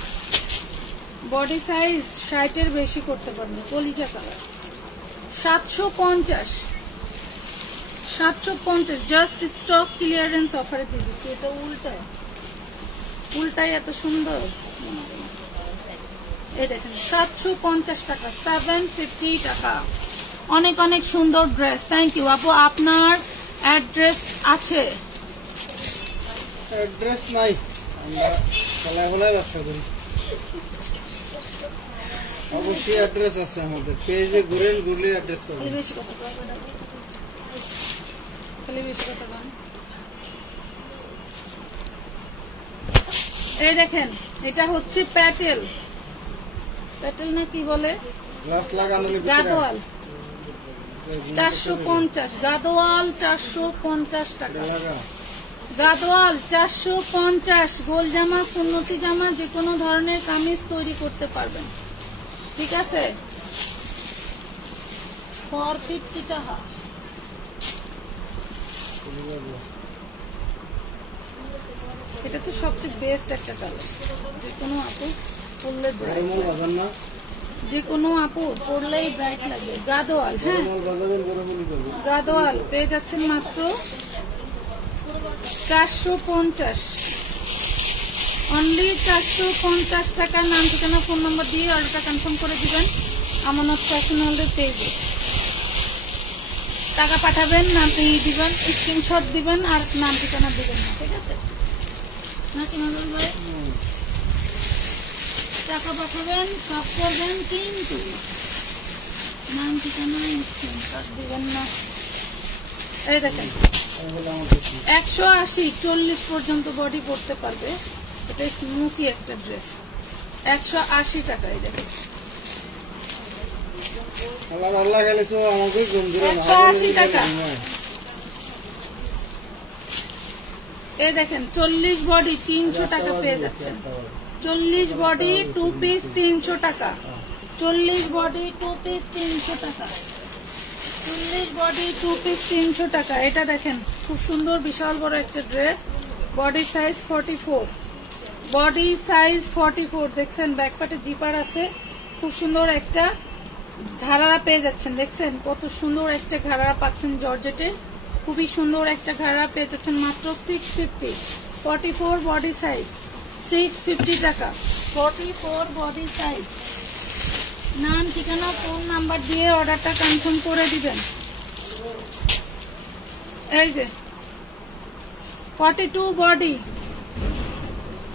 বডি সাইজ 60-এর বেশি করতে পারবেন। কলিজা কালার। 750, 750 জাস্ট স্টক ক্লিয়ারেন্স অফারে দিয়ে দিচ্ছি। এটা উল্টায়, উল্টায় এত সুন্দর। এই দেখেন 750 টাকা, 750 টাকা। অনেক অনেক সুন্দর ড্রেস। থ্যাংক ইউ আপু। আপনার অ্যাড্রেস আছে? অ্যাড্রেস নাই, আমরা খেলাধুলায় ব্যবসা করি। অবশ্যই অ্যাড্রেস আছে আমাদের। পেজে ঘুরেন, ঘুরলে অ্যাড্রেস পাবেন। বেশি কথা বলবেন, খালি বেশি কথা বলেন। এই দেখেন এটা হচ্ছে প্যাটেল, প্যাটেল না কি বলে, লাস্ট লাগানো গাদোয়াল। 450 গাদোয়াল, 450 টাকা। গাদোয়াল 450। গোল জামা, সুন্নতি জামা, যে কোনো ধরনের কামিজ তৈরি করতে পারবেন। ঠিক আছে। 450 টাকা। এটা তো সবচেয়ে বেস্ট একটা কালার। যে কোনো আপু পরলে ব্রাইট, যে কোনো আপু পরলেই ব্রাইট লাগবে। গাদোয়াল, হ্যাঁ গাদোয়াল পেয়ে যাচ্ছেন মাত্র 450, অনলি 450 টাকা। নাম ঠিকানা ফোন নাম্বার দিয়ে অর্ডারটা কনফার্ম করে দিবেন আমানত ফ্যাশন ওয়ার্ল্ডের পেজে। টাকা পাঠাবেন, নাম দিবেন, স্ক্রিনশট দিবেন আর নাম ঠিকানা দিবেন না, ঠিক আছে? না চিনাদুল ভাই, টাকা পাঠাবেন, সব করবেন, কিন্তু নাম ঠিকানা স্ক্রিনশট দিবেন না। এই দেখেন 180, 40 পর্যন্ত বডি পড়তে পারবে। এটা স্মুথি একটা ড্রেস। 180 টাকা। এই দেখেন 180 টাকা। এই দেখেন 40 বডি 300 টাকা পেয়ে যাচ্ছেন। 40 বডি 2 পিস 300 টাকা। 40 বডি 2 পিস 300 টাকা। 40 বডি 2 পিস 300 টাকা। এটা দেখেন খুব সুন্দর বিশাল বড় একটা dress. Body size 44, body size 44। দেখছেন ব্যাকপার্টে জিপার আছে। খুব সুন্দর একটা ঘাড়া পেয়ে যাচ্ছেন। দেখছেন কত সুন্দর একটা ঘাড়া পাচ্ছেন জর্জেটের। খুবই সুন্দর একটা ঘাড়া পেয়ে যাচ্ছেন মাত্র 650। 44 বডি সাইজ, 650 টাকা। 44 বডি সাইজ। নাম ঠিকানা ফোন নাম্বার দিয়ে অর্ডারটা কনফার্ম করে দিবেন। এই যে 42 বডি,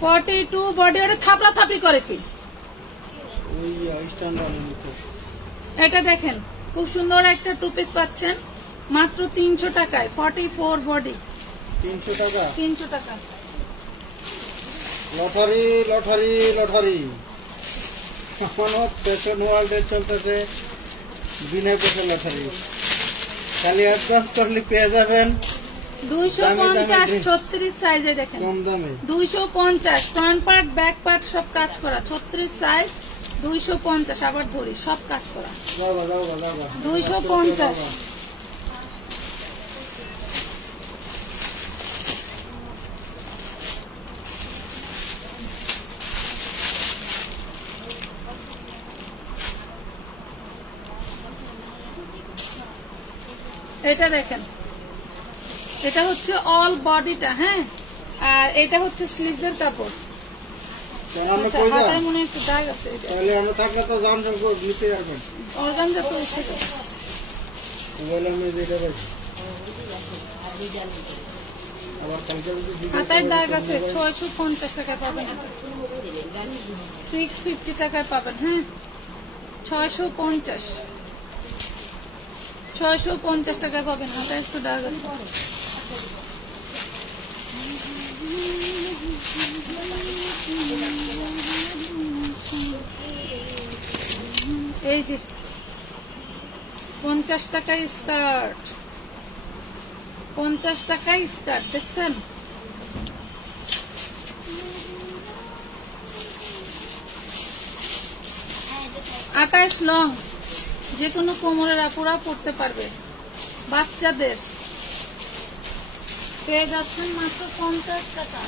42 বডি। ওটা থাপড়া থাপড়ি করে কি? এটা দেখেন খুব সুন্দর একটা 2 পিস পাচ্ছেন মাত্র 300 টাকায়। 44 বডি 300 টাকা। 300 টাকা। Lottery lottery lottery. আমানত ফ্যাশন ওয়ার্ল্ডে চলতেছে বিনা পয়সা লটারি। খালি অ্যাডভান্স করলে পেয়ে যাবেন 250, 36 সাইজে। দেখেন কম দামে 250। ফ্রন্ট পার্ট ব্যাক পার্ট সব কাজ করা। 36 সাইজ 250। আবার ধরি সব কাজ করা। 250। এটা দেখেন, এটা হচ্ছে অল বডিটা, হ্যাঁ, আর এটা হচ্ছে স্লিভসের কাপড়। আমরা আচ্ছা, কই যাই হাতায় মনে হয় একটু দাগ আছে, এটা তাহলে আমরা থাকলে তো জমজম করে নিতে পারবেন। অর্গানজা তো উঠে যাবে। মোবাইল আমি যেটা রাখি আবার কালকে যদি হাতায় দাগ আছে, 650 টাকায় পাবেন, এটা 650 টাকায় পাবেন, হ্যাঁ, 650 টাকায় পাবেন, হাতায় একটু দাগ আছে। এই যে 50 টাকায় স্কার্ট, 50 টাকায় স্কার্ট, দেখছেন? আকাশ লং, যে কোনো কোমরের আপুরা পড়তে পারবে, বাচ্চাদের পেয়ে যাচ্ছেন মাত্র 50 টাকা।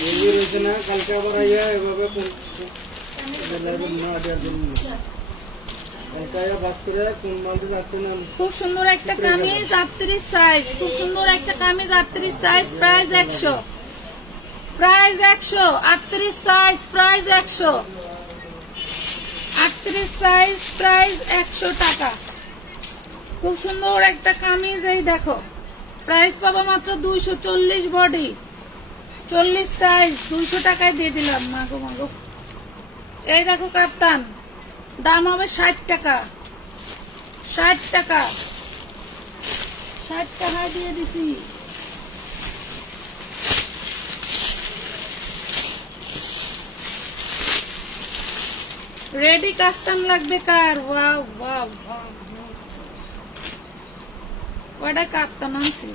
বেরিয়ে রয়েছে না, কালকে আবার আইয়া এভাবে কালকে আইয়া বাস করে কোন মালটি লাগছে না। খুব সুন্দর একটা কামিজ 38 সাইজ, খুব সুন্দর একটা kameez 38 size, price 100, price 100, 38 size, price 100, 38 size, price 100 টাকা। খুব সুন্দর একটা কামিজ, এই দেখো, প্রাইস পাবা মাত্র 240, বডি 40 সাইজ, 200 টাকায় দিয়ে দিলাম। মাগো মাগো, এই দেখো কাপ্তান, দাম হবে 60 টাকা, 60 টাকা, 60 টাকায় দিয়ে দিছি। রেডি কাস্টম লাগবে কার? ওয়াও ওয়াও ওয়াও, কয়টা কাপ্তান আনছিল,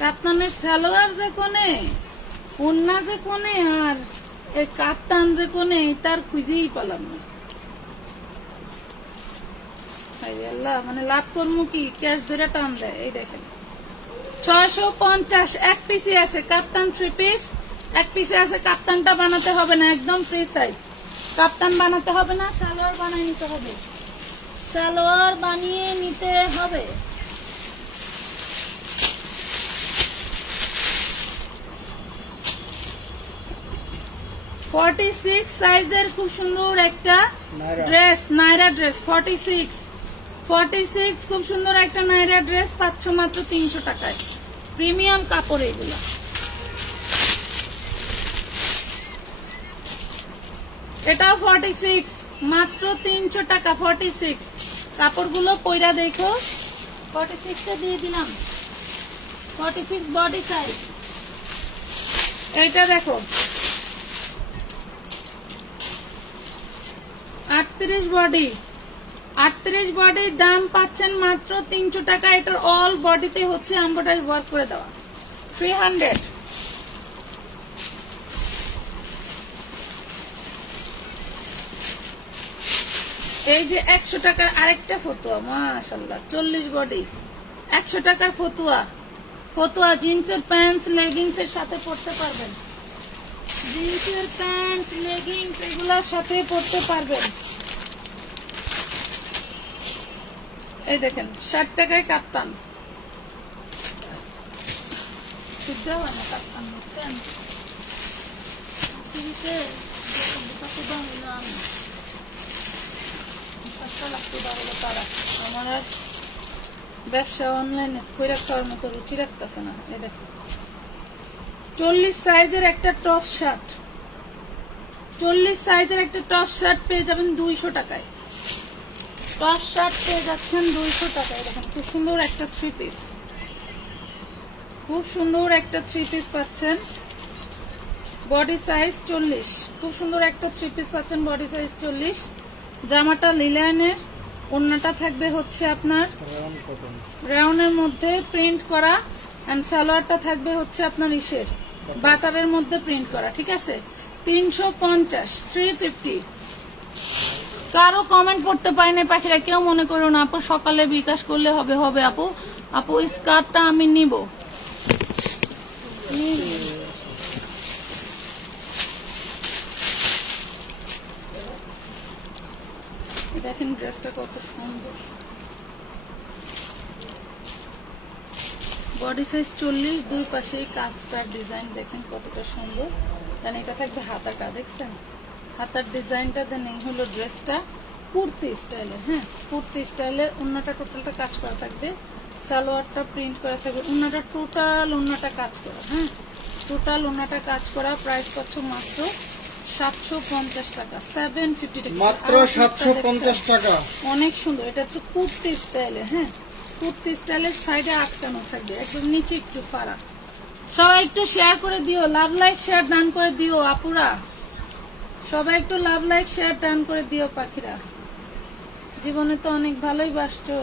কাপ্তানের সালোয়ার যে কোনে, ওন্না যে কোনে, আর এই কাপ্তান যে কোনে, তার খুঁজেই পেলাম না। আল্লাহ, মানে লাভ করবো কি, ক্যাশ ধরে টান দেয়। এই দেখেন 650, এক পিসি আছে কাপ্তান, 3 পিস এক পিসে আছে। কাপ্তানটা বানাতে হবে না, একদম ফ্রি সাইজ, কাপ্তান বানাতে হবে না, সালোয়ার বানিয়ে নিতে হবে, সালোয়ার বানিয়ে নিতে হবে। ফর্টি 46 সাইজের খুব সুন্দর একটা ড্রেস, নাইরা ড্রেস, 46 খুব সুন্দর একটা নাইরা ড্রেস পাচ্ছ মাত্র 300 টাকায়, প্রিমিয়াম কাপড় এগুলা। এটাও 46, মাত্র 300 টাকা, 46। কাপড়গুলো পয়রা দেখো, 46 এ দিয়ে দিলাম, 46 বডি সাইজ। এইটা দেখো 38 বডি, 38 বডির দাম পাচ্ছেন মাত্র 300 টাকা। এটার অল বডিতে হচ্ছে এমব্রয়ডারি ওয়ার্ক করে দেওয়া, 300। এই যে 100 টাকার আরেকটা ফতুয়া, মাশাআল্লাহ, 40 বডি, 100 টাকার ফতুয়া, ফতুয়া জিন্সের প্যান্ট লেগিংস এর সাথে পরতে পারবেন, জিন্সের প্যান্ট লেগিংস এগুলোর সাথে পরতে পারবেন। এই দেখেন 60 টাকায় কাপ্তান, সিদ্ধ হয় না কাপ্তান, বুঝছেন? আমার আর ব্যবসা অনলাইনে কইরা খাওয়ার মতো রুচি রাখতেছে না। এই দেখেন 40 সাইজের একটা টপ শার্ট, 40 সাইজের একটা টপ শার্ট পেয়ে যাবেন 200 টাকায়, টপ শার্ট পেয়ে যাচ্ছেন 200 টাকায়। দেখেন খুব সুন্দর একটা 3 পিস, খুব সুন্দর একটা 3 পিস পাচ্ছেন, বডি সাইজ 40, খুব সুন্দর একটা 3 পিস পাচ্ছেন, বডি সাইজ 40। জামাটা লিলানের, ওড়নাটা থাকবে হচ্ছে আপনার রাউন্ডের মধ্যে প্রিন্ট করা, এন্ড সালোয়ারটা থাকবে হচ্ছে আপনার ইসের বাটারের মধ্যে প্রিন্ট করা, ঠিক আছে? 350, 350। কারো কমেন্ট পড়তে পারি না পাখিরা, কেউ মনে করো না আপু সকালে বিকাশ করলে হবে, হবে আপু, আপু স্কার্টটা আমি নিব, দেখেন ড্রেসটা কত সুন্দর, বডি সাইজ 40, দুই পাশে কাজটার ডিজাইন দেখেন কতটা সুন্দর। দেন এটা থাকবে হাতাটা, দেখছেন হাতার ডিজাইনটা। দেন এই হলো ড্রেসটা কুর্তি স্টাইলের, হ্যাঁ কুর্তি স্টাইলের। ওন্নাটা টোটালটা কাজ করা থাকবে, সালোয়ারটা প্রিন্ট করা থাকবে, ওন্নাটা টোটাল ওন্নাটা কাজ করা, হ্যাঁ টোটাল ওন্নাটা কাজ করা। প্রাইস পাচ্ছ মাত্র 750 টাকা, 750 টাকা, মাত্র 750 টাকা। অনেক সুন্দর। এটা হচ্ছে কুর্তি স্টাইলের, হ্যাঁ কুর্তি স্টাইলের, সাইডে আটকানো থাকবে, একদম নিচে একটু ফাড়া। সবাই একটু শেয়ার করে দিও, লাভ লাইক শেয়ার ডান করে দিও আপুরা, সবাই একটু লাভ লাইক শেয়ার ডান করে দিও পাখিরা। জীবনে তো অনেক ভালোই বাসছো,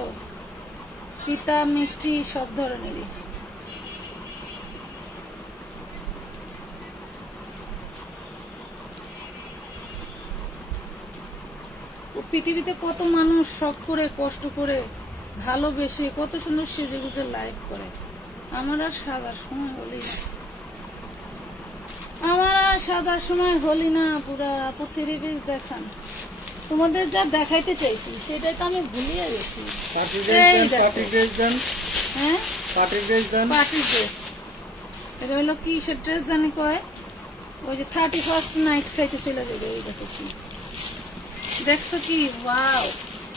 পিতা মিষ্টি সব ধরনেরই। পৃথিবীতে কত মানুষ শখ করে কষ্ট করে ভালোবেসে কত সুন্দর সেজে গুজে লাইভ করে। আমার আর সাদার সময় হলি না, আমার আর সাদার সময় হলি না। পুরা আপু 3 পিস দেখান, তোমাদের যা দেখাইতে চাইছি সেটাই তো আমি ভুলিয়ে গেছি। হ্যাঁ পার্টি ড্রেস, এটা হলো কি সে ড্রেস জানি কয়, ওই যে 31st নাইট খাইতে চলে যাবে। এই দেখো কি দেখছো কি, ওয়াও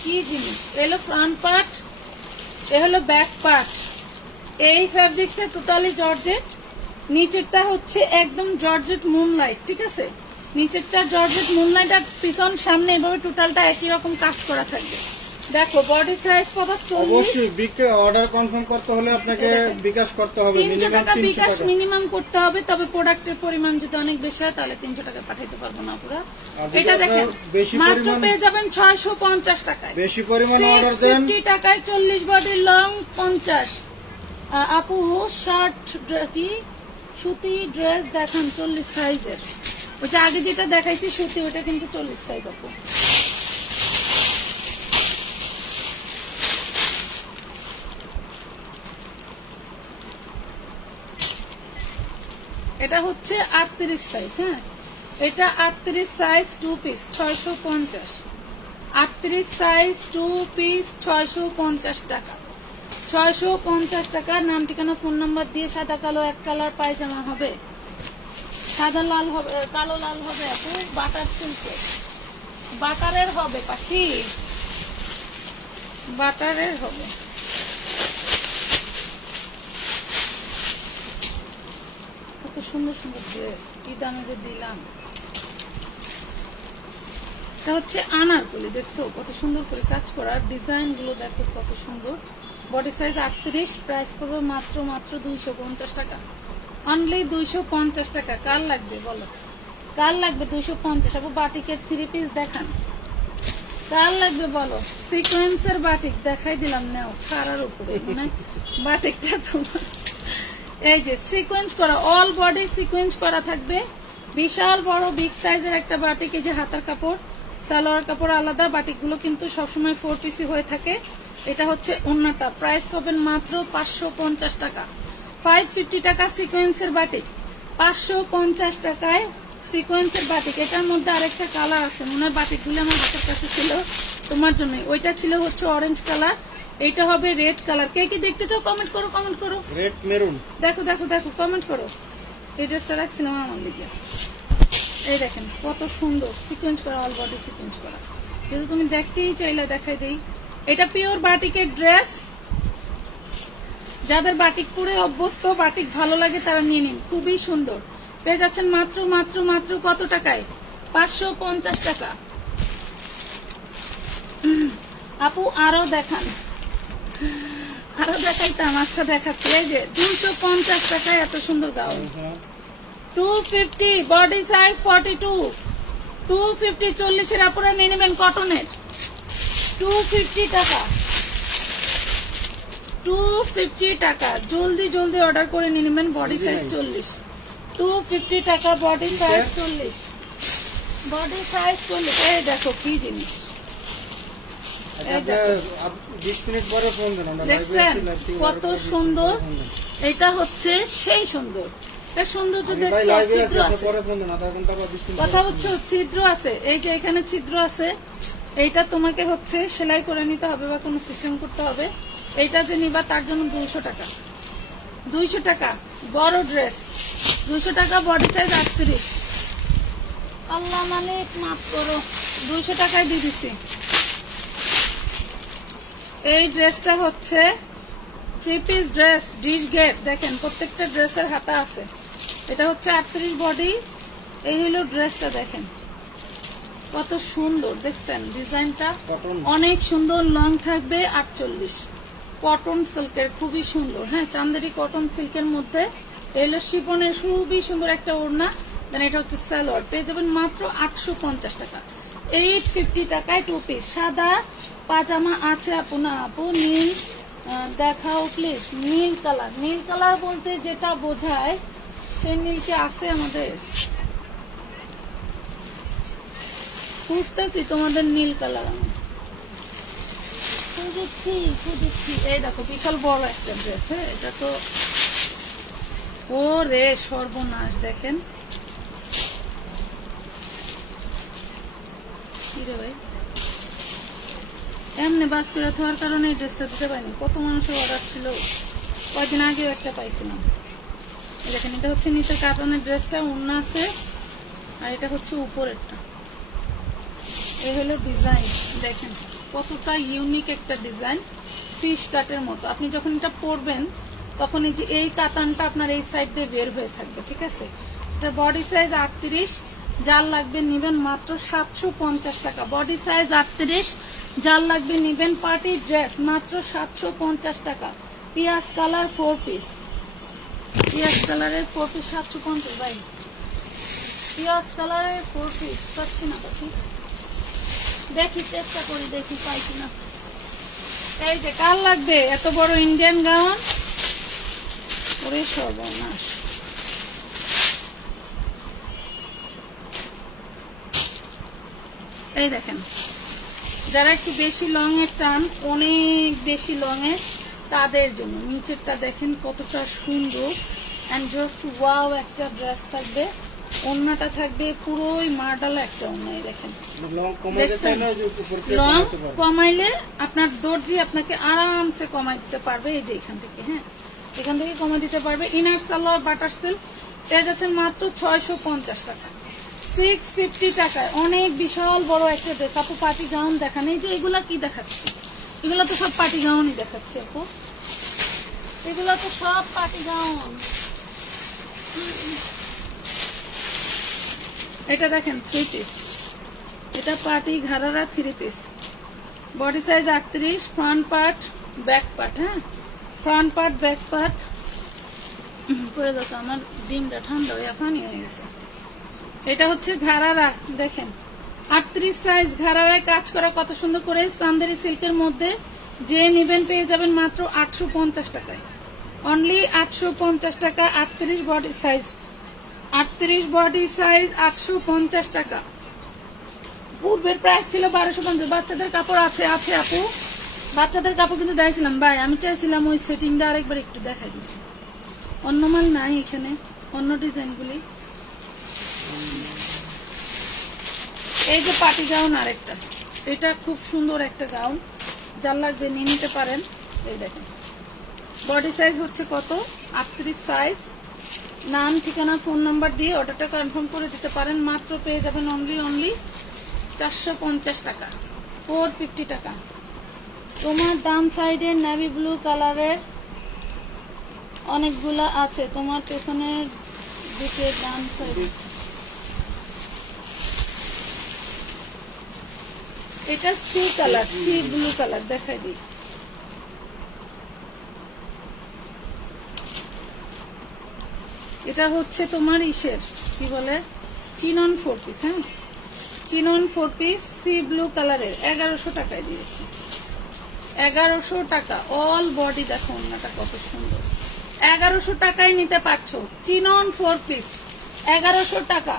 কি জিনিস। এলো ফ্রন্ট পার্ট, এ হলো ব্যাক পার্ট। এই ফ্যাব্রিকটা টোটালি জর্জেট, নিচেরটা হচ্ছে একদম জর্জেট মুনলাইট, ঠিক আছে নিচেরটা জর্জেট মুনলাইট, আর পিছন সামনে এভাবে টোটালটা একই রকম কাজ করা থাকবে। দেখো বডি সাইজ কত 40। অবশ্যই অর্ডার কনফার্ম করতে হলে আপনাকে বিকাশ করতে হবে, 300 টাকা বিকাশ মিনিমাম করতে হবে। তবে প্রোডাক্টের পরিমাণ যদি অনেক বেশি হয় তাহলে 300 টাকা পাঠাইতে পারবো না পুরো। এটা দেখেন মাত্র পেয়ে যাবেন 650 টাকায়। বেশি পরিমাণ অর্ডার দেন 50 টাকায় 40 বডি লং 50। আপু শর্ট কি সুতি ড্রেস দেখান 40 সাইজের, ওটা আগে যেটা দেখাইছি সুতি ওটা কিন্তু 40 সাইজ আপু। এটা হচ্ছে 38 সাইজ, হ্যাঁ এটা 38 সাইজ 2 পিস 650, 38 সাইজ 2 পিস 650 টাকা, 650 টাকা। নাম ঠিকানা ফোন নাম্বার দিয়ে সাদা কালো এক কালার পায়জামা হবে, সাদা লাল হবে, কালো লাল হবে আপু, বাটার সিল্কের, বাটারের হবে পাখি, বাটারের হবে। কত সুন্দর সুন্দর ড্রেস, কি দামে যে দিলাম। এটা হচ্ছে আনারকলি, দেখছো কত সুন্দর করে কাজ করা, ডিজাইন গুলো দেখো কত সুন্দর। বডি সাইজ 38, প্রাইস করবো মাত্র 250 টাকা, অনলি 250 টাকা। কার লাগবে বলো, কার লাগবে 250? আপু বাটিকের 3 পিস দেখান, কার লাগবে বলো? সিকোয়েন্সের বাটিক দেখাই দিলাম, নাও খাড়ার উপরে, মানে বাটিকটা তোমার এই যে সিকোয়েন্স করা, অল বডি সিকোয়েন্স করা থাকবে। বিশাল বড় বিগ সাইজের একটা বাটিক, এই যে হাতার কাপড় সালোয়ার কাপড় আলাদা। বাটিক গুলো কিন্তু সবসময় 4 পিসি হয়ে থাকে। এটা হচ্ছে ওন্নাটা, প্রাইস পাবেন মাত্র 550 টাকা, 550 টাকা সিকোয়েন্সের বাটিক, 550 টাকায় সিকোয়েন্সের বাটিক। এটার মধ্যে আরেকটা কালার আছে, মনে হয় বাটিক গুলো আমার হাতের কাছে ছিল তোমার জন্য, ওইটা ছিল হচ্ছে অরেঞ্জ কালার, এইটা হবে রেড কালার। কে কি দেখতে চাও কমেন্ট করো, কমেন্ট করো। রেড মেরুন, দেখো দেখো দেখো কমেন্ট করো। এই ড্রেসটা রাখছিলাম আমার দিকে, এই দেখেন কত সুন্দর সিকোয়েন্স করা, অল বডি সিকোয়েন্স করা। যদি তুমি দেখতেই চাইলে দেখাই দেই, এটা পিওর বাটিকের ড্রেস। যাদের বাটিক পরে অভ্যস্ত, বাটিক ভালো লাগে তারা নিয়ে নিন, খুবই সুন্দর। পেয়ে যাচ্ছেন মাত্র মাত্র মাত্র কত টাকায়? 550 টাকা। আপু আরো দেখান, আরো দেখাইতাম, আচ্ছা দেখাচ্ছি। এই যে 250 টাকায় এত সুন্দর গাউন, 250 বডি সাইজ 42, 250 40-এর আপুরা নিয়ে নেবেন কটনের, 250 টাকা, 250 টাকা। জলদি জলদি অর্ডার করে নিয়ে নেবেন, বডি সাইজ 40, 250 টাকা বডি সাইজ 40, বডি সাইজ 40। এই দেখো কি জিনিস, দেখছেন কত সুন্দর। এটা হচ্ছে সেই সুন্দর, এটা সৌন্দর্য দেখছি। ছিদ্র আছে, কথা হচ্ছে ছিদ্র আছে, এই যে এখানে ছিদ্র আছে, এইটা তোমাকে হচ্ছে সেলাই করে নিতে হবে বা কোনো সিস্টেম করতে হবে। এইটা যে নিবা তার জন্য 200 টাকা। 200 টাকা বড় ড্রেস, 200 টাকা বডি সাইজ 38। আল্লাহ মালিক মাফ করো, 200 টাকায় দিয়ে দিচ্ছি। এই ড্রেসটা হচ্ছে 3 পিস ড্রেস, ডিশ গেট। দেখেন প্রত্যেকটা ড্রেসের হাতা আছে। এটা হচ্ছে 38 বডি। এই হলো ড্রেসটা, দেখেন কত সুন্দর, দেখছেন ডিজাইনটা অনেক সুন্দর। লং থাকবে 48, কটন সিল্কের, খুবই সুন্দর। হ্যাঁ, চান্দেরি কটন সিল্কের মধ্যে এলো শিফনের খুবই সুন্দর একটা ওড়না। দেন এটা হচ্ছে সালোয়ার, পেয়ে যাবেন মাত্র 850 টাকা। 850 টাকায় 2 পিস। সাদা পাজামা আছে আপু, না আপু নীল দেখাও প্লিজ। নীল কালার, নীল কালার বলতে যেটা বোঝায় সেই নীল কি আছে আমাদের? খুঁজতেছি তোমাদের নীল কালার, আমি খুঁজেছি। এই দেখো বিশাল বড় একটা ড্রেস। হ্যাঁ, এটা তো ও রে সর্বনাশ। দেখেন কি রে ভাই, এমনি বাস করে থাকার কারণে এই ড্রেসটা দিতে পারিনি। কত মানুষের অর্ডার ছিল, কয়েকদিন আগেও একটা পাইছিলাম। দেখেন এটা হচ্ছে নিচে কাটনের ড্রেসটা, ওড়না আছে, আর এটা হচ্ছে উপরেরটা। এই হলো ডিজাইন, দেখেন কতটা ইউনিক একটা ডিজাইন, ফিশ কাটের মতো। আপনি যখন এটা পরবেন তখন এই যে এই কাতানটা আপনার এই সাইড দিয়ে বের হয়ে থাকবে, ঠিক আছে। এটা বডি সাইজ 38, যার লাগবে নিবেন মাত্র 750 টাকা। বডি সাইজ 38, যার লাগবে নিবেন পার্টি ড্রেস মাত্র 750 টাকা। পিয়াজ কালার 4 পিস, পিয়াজ কালারের 4 পিস 750। ভাই পিয়াজ কালারের 4 পিস পাচ্ছি না, পাচ্ছি, দেখি চেষ্টা করি, দেখি পাই কিনা। এই যে কার লাগবে এত বড় ইন্ডিয়ান গাউন? ওরে সর্বনাশ। এই দেখেন, যারা একটু বেশি লং এ চান, অনেক বেশি লং এ, তাদের জন্য নিচেরটা দেখেন কতটা সুন্দর এন্ড জাস্ট ওয়াও একটা ড্রেস থাকবে। ওড়নাটা থাকবে পুরোই মার্ডাল একটা ওড়না। দেখেন লং কমাইলে আপনার দর্জি আপনাকে আরামসে কমাই দিতে পারবে। এই যে এখান থেকে, হ্যাঁ এখান থেকে কমাই দিতে পারবে। ইনার সালোয়ার বাটার সিল্ক পেয়ে যাচ্ছেন মাত্র 650 টাকা। 650 টাকায় অনেক বিশাল বড় একটা ড্রেস। আপু পার্টি গাউন দেখান। এই যে এগুলা কি দেখাচ্ছি, এগুলো তো সব পার্টি গাউনই দেখাচ্ছি আপু, এগুলো তো সব পার্টি গাউন। এটা দেখেন 3 পিস, এটা পার্টি ঘাড়ারা 3 piece, body size 38, front part back part. হ্যাঁ, ফ্রন্ট পার্ট ব্যাক পার্ট। পরে দেখো আমার ডিমটা ঠান্ডা হয়ে পানি হয়ে গেছে। এটা হচ্ছে ঘাড়ারা, দেখেন 38 সাইজ ঘাড়ারায় কাজ করা কত সুন্দর করে চান্দেরি সিল্কের মধ্যে। যে নিবেন পেয়ে যাবেন মাত্র 850 টাকায়, অনলি 850 টাকা। 38 বডি সাইজ, 38 বডি সাইজ 850 টাকা। পূর্বের প্রাইস ছিল 1250। বাচ্চাদের কাপড় আছে, আছে আপু, বাচ্চাদের কাপড় কিন্তু দেখাইছিলাম ভাই। আমি চাইছিলাম ওই সেটিংটা আরেকবার একটু দেখাই দিই। অন্য মাল নাই এখানে, অন্য ডিজাইন গুলি। এই যে পার্টি গাউন আরেকটা, এটা খুব সুন্দর একটা গাউন, যার লাগবে নিয়ে নিতে পারেন। এই দেখেন বডি সাইজ হচ্ছে কত, 38 সাইজ। নাম ঠিকানা ফোন নাম্বার দিয়ে অর্ডারটা কনফার্ম করে দিতে পারেন। মাত্র পেয়ে যাবেন অনলি 450 টাকা, 450 টাকা। তোমার ডান সাইডে নেভি ব্লু কালারের অনেকগুলা আছে, তোমার পেছনের দিকে ডান সাইডে। এটা sea colour, sea blue colour দেখাই দিই। এটা হচ্ছে তোমার ইসের কি বলে, চিনন 4 পিস। হ্যাঁ, চিনন 4 পিস সি ব্লু কালারের 1100 টাকায় দিয়েছি, 1100 টাকা। অল বডি দেখো ওন্নাটা কত সুন্দর, 1100 টাকায় নিতে পারছো। চিনন 4 পিস 1100 টাকা।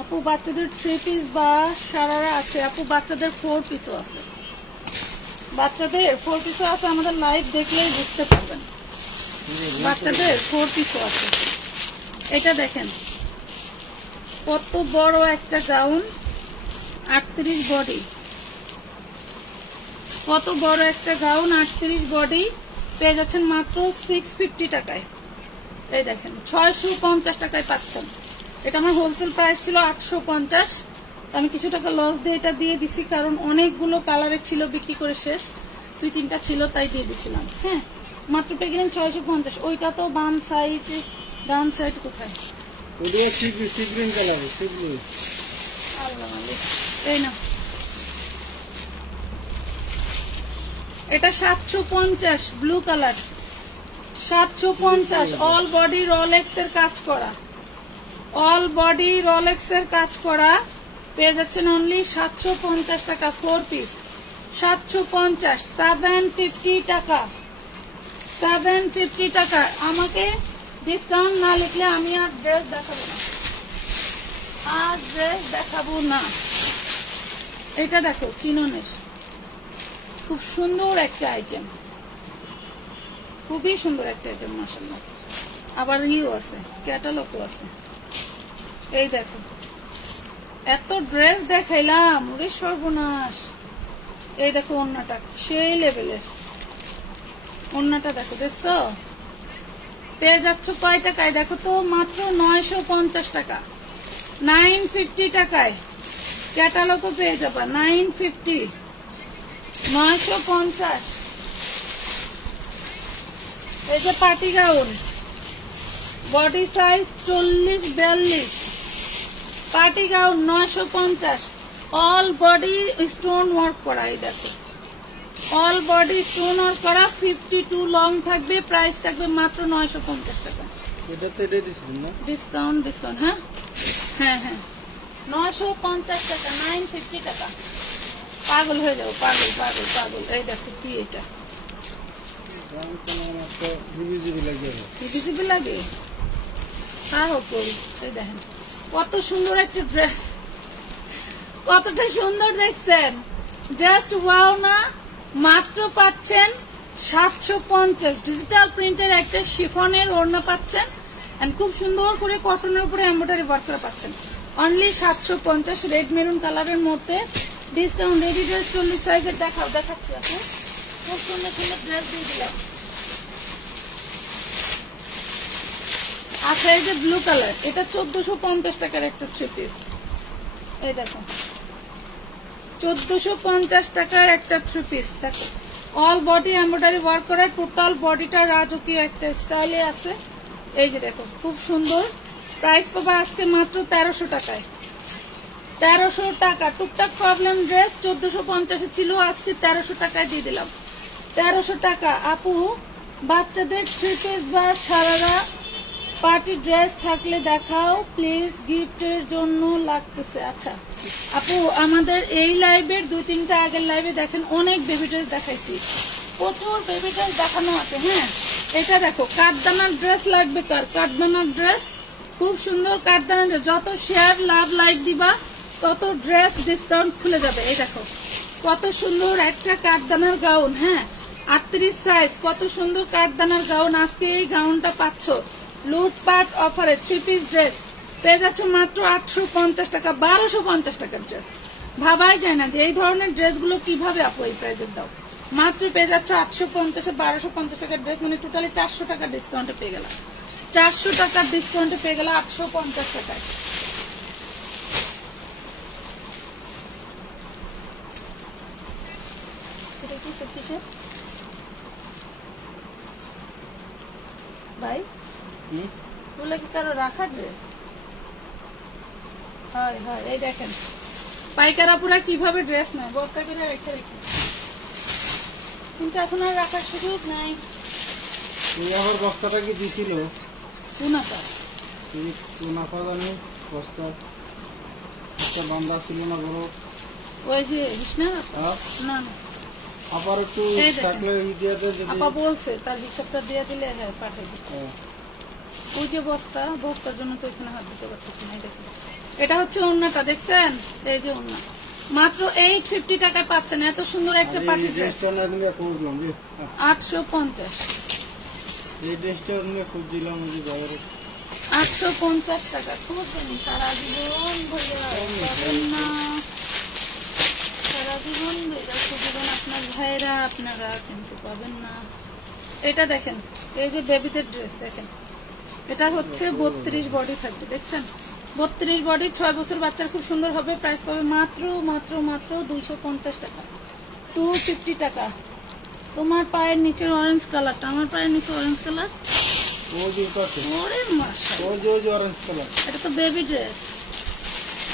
আপু বাচ্চাদের 3 পিস বা সারারা আছে, আপু বাচ্চাদের 4 পিসও আছে, বাচ্চাদের 4 পিসও আছে। আমাদের লাইভ দেখলেই বুঝতে পারবেন, বাচ্চাদের 4 পিসও আছে। এটা দেখেন কত বড় একটা গাউন, 38 বডি, কত বড় একটা গাউন, 38 বডি পেয়ে যাচ্ছেন মাত্র 650 টাকায়। এই দেখেন 650 টাকায় পাচ্ছেন। এটা আমার হোলসেল প্রাইস ছিল 850, আমি কিছু টাকা লস দিয়ে এটা দিয়ে দিছি, কারণ অনেকগুলো কালারের ছিল, বিক্রি করে শেষ, 2-3টা ছিল তাই দিয়ে দিছিলাম। হ্যাঁ, মাত্র পেয়ে গেলেন 650। ওইটা তো বাম সাইড, ডান সাইড কোথায়? ওইটা sea green colour, sea blue. আল্লাহ মালিক, এই না, এটা 750 blue colour, 750। All body Rolex এর কাজ করা, অল বডি রোলেক্স এর কাজ করা পেয়ে যাচ্ছেন অনলি 750 টাকা 4 পিস। 750, 750 টাকা, 750 টাকা। আমাকে ডিসকাউন্ট না লিখলে আমি আর ড্রেস দেখাবো না, আর ড্রেস দেখাবো না। এটা দেখো চিননের, খুব সুন্দর একটা আইটেম, খুবই সুন্দর একটা আইটেম মাশাআল্লাহ। আবার ইও আছে, ক্যাটালগও আছে। এই দেখো, এত ড্রেস দেখাইলাম, ওরে সর্বনাশ। এই দেখো ওন্নাটা সেই লেভেলের, ওন্নাটা দেখো, দেখছো? পেয়ে যাচ্ছ কয় টাকায় দেখো তো, মাত্র 950 টাকা, 950 টাকায়। ক্যাটালগও পেয়ে যাবা 950, 950। এই যে party gown, body size 40-42, party gown 950, all body stone work করা। এই দেখো, অল বডি স্টোন ওয়ার্ক করা, 52 লং থাকবে, প্রাইস থাকবে মাত্র 950 টাকা। এটা তো এটাই দিছিলেন না? Discount, discount. হ্যাঁ হ্যাঁ হ্যাঁ, 950 টাকা, 950 টাকা। পাগল হয়ে যাবো, পাগল পাগল পাগল। এই দেখো কি, এটা জিবি লাগে, জিবি লাগে। হ্যাঁ হোক, এই দেখেন কত সুন্দর একটা ড্রেস, কতটা সুন্দর দেখছেন, জাস্ট ওয়াও না? মাত্র পাচ্ছেন 750। ডিজিটাল প্রিন্টের একটা শিফনের ওড়না পাচ্ছেন, এন্ড খুব সুন্দর করে কটনের উপরে এমব্রয়ডারি ওয়ার্ক করা পাচ্ছেন, অনলি 750। রেড মেরুন কালারের মধ্যে ডিসকাউন্ট। রেডি ড্রেস 40 সাইজের দেখাও, দেখাচ্ছি আপনি, খুব সুন্দর সুন্দর ড্রেস দিয়ে দিলাম। আচ্ছা, এই যে ব্লু কালার, এটা 1450 টাকার একটা 3 পিস। এই দেখো 1450 টাকার একটা 3 পিস। দেখো অল বডি এমব্রয়ডারি ওয়ার্ক করা, টোটাল বডিটা রাজকীয় একটা স্টাইলে আছে। এই যে দেখো খুব সুন্দর। প্রাইস পাবা আজকে মাত্র 1300 টাকায়, 1300 টাকা। টুকটাক প্রবলেম ড্রেস 1450 ছিল, আজকে 1300 টাকায় দিয়ে দিলাম, 1300 টাকা। আপু বাচ্চাদের 3 পিস বা সারারা পার্টি ড্রেস থাকলে দেখাও প্লিজ, গিফটের জন্য লাগতেছে। আচ্ছা আপু, আমাদের এই লাইভের 2-3টা আগের লাইভে দেখেন অনেক বেবি ড্রেস দেখাইছি, প্রচুর বেবি ড্রেস দেখানো আছে। হ্যাঁ, এটা দেখো কাঠদানার ড্রেস লাগবে কার? কাঠদানার ড্রেস, খুব সুন্দর কাঠদানার ড্রেস। যত শেয়ার লাভ লাইক দিবা তত ড্রেস ডিসকাউন্ট খুলে যাবে। এই দেখো কত সুন্দর একটা কাঠদানার গাউন। হ্যাঁ, 38 সাইজ, কত সুন্দর কাঠদানার গাউন। আজকে এই গাউনটা পাচ্ছ লুটপাট অফারে, 3 পিস ড্রেস পেয়ে যাচ্ছ মাত্র 850 টাকা, 1250 টাকার ড্রেস। ভাবাই যায় না যে এই ধরনের ড্রেসগুলো কিভাবে আপু এই প্রাইজের দাও। মাত্র পেয়ে যাচ্ছ 850-এ 1250 টাকার ড্রেস, মানে টোটালি 400 টাকার ডিসকাউন্টে পেয়ে গেলাম, 400 টাকার ডিসকাউন্টে পেয়ে গেলাম 850 টাকায়। এটা কিসের কিসের ভাই? বলে কি কারো রাখা ড্রেস? হয় হয়, এই দেখেন পাইকার আপুরা কিভাবে ড্রেস নেয়, বস্তা করে রেখে রেখে, কিন্তু এখন আর রাখার সুযোগ নাই। আমার বস্তাটা কি দিছিল? পুনাটা পুনাফা জানি বস্তা একটা বান্ধা ছিল না বড়, ওই যে বিষ্ণা না না, আবার একটু এই দেখেন। থাকলে ইডিয়াতে যদি আপা বলছে তার হিসাবটা দিয়ে দিলে হ্যাঁ পাঠিয়ে দিতে। ওই যে বস্তা, বস্তার জন্য তো এখানে হাত দিতে পারতেছি না। দেখুন এটা হচ্ছে ওড়নাটা, দেখছেন? এই যে ওড়না মাত্র 850 টাকায় পাচ্ছেন, এত সুন্দর একটা পার্টি ড্রেস। 850, এই ড্রেসটা আমি খুঁজছিলাম ওই যে বাজারে, 850 টাকা। খুঁজবেন সারা জীবন ভরে পাবেন না। আপনার ভাইরা আপনারা কিন্তু পাবেন না। এটা দেখেন, এই যে বেবিদের ড্রেস দেখেন, এটা হচ্ছে 32 বডি থাকবে, দেখছেন 32 বডি, 6 বছর বাচ্চার খুব সুন্দর হবে। প্রাইস পাবে মাত্র মাত্র মাত্র 250 টাকা, 250 টাকা। তোমার পায়ের নিচের অরেঞ্জ কালারটা, আমার পায়ের নিচে অরেঞ্জ কালার, ওরে মাশাআল্লাহ, এটা তো বেবি ড্রেস।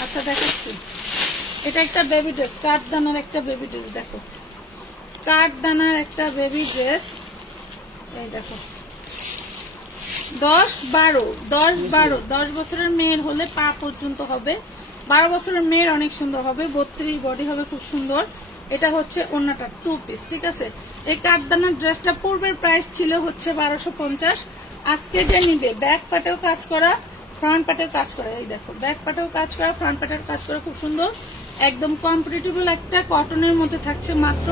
আচ্ছা দেখাচ্ছি, এটা একটা বেবি ড্রেস, কাঠদানার একটা বেবি ড্রেস, দেখো কাঠদানার একটা বেবি ড্রেস। এই দেখো 10 বছরের মেয়ের হলে পা পর্যন্ত হবে, 12 বছরের মেয়ের অনেক সুন্দর হবে, 32 বডি হবে, খুব সুন্দর। এটা হচ্ছে ওন্নাটা 2 পিস, ঠিক আছে। এই কাঠদানার ড্রেসটা পূর্বের প্রাইস ছিল হচ্ছে 1250। আজকে যে নিবে ব্যাক পাটেও কাজ করা, ফ্রন্ট পাটেও কাজ করা, এই দেখো ব্যাক পাটেও কাজ করা, ফ্রন্ট পাটের কাজ করা, খুব সুন্দর, একদম কম্পিটিটিবল একটা কটনের মধ্যে থাকছে মাত্র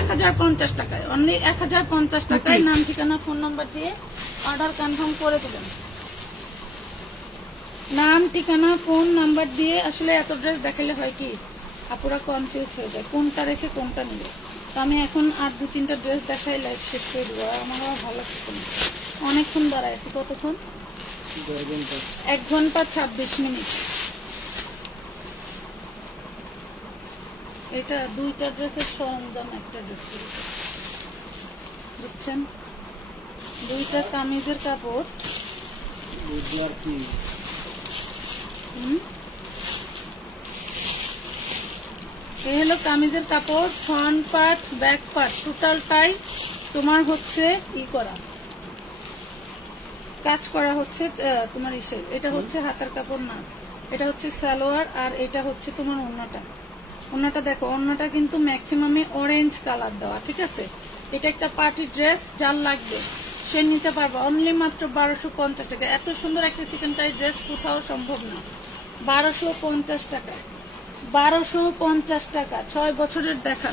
1050 টাকায়, অনলি 1050 টাকায়। নাম ঠিকানা ফোন নাম্বার দিয়ে অর্ডার কনফার্ম করে দেবেন, নাম ঠিকানা ফোন নাম্বার দিয়ে। আসলে এত ড্রেস দেখালে হয় কি আপুরা কনফিউজ হয়ে যায়, কোনটা রেখে কোনটা নিবে। তো আমি এখন আর 2-3টা ড্রেস দেখাই লাইভ শেষ করে দেবো। আমার ভালো লাগছে না, অনেকক্ষণ দাঁড়াইছি, কতক্ষণ, 1 ঘন্টা 26 মিনিট। এটা 2টা ড্রেসের সরঞ্জাম, একটা ড্রেস বুঝছেন, 2টা কামিজের কাপড়। এই হলো কামিজের কাপড়, ফ্রন্ট পার্ট ব্যাক পার্ট টোটালটাই তোমার হচ্ছে করা, কাজ করা হচ্ছে তোমার ইসে। এটা হচ্ছে হাতার কাপড় না, এটা হচ্ছে সালোয়ার, আর এটা হচ্ছে তোমার ওন্নাটা। ওন্নাটা দেখো, ওন্নাটা কিন্তু ম্যাক্সিমামে অরেঞ্জ কালার দেওয়া, ঠিক আছে। এটা একটা পার্টি ড্রেস, যার লাগবে সে নিতে পারবে অনলি মাত্র 1250 টাকা। এত সুন্দর একটা চিকেন কারি ড্রেস কোথাও সম্ভব না, 1250 টাকা, 1250 টাকা, 6 বছরের দেখা।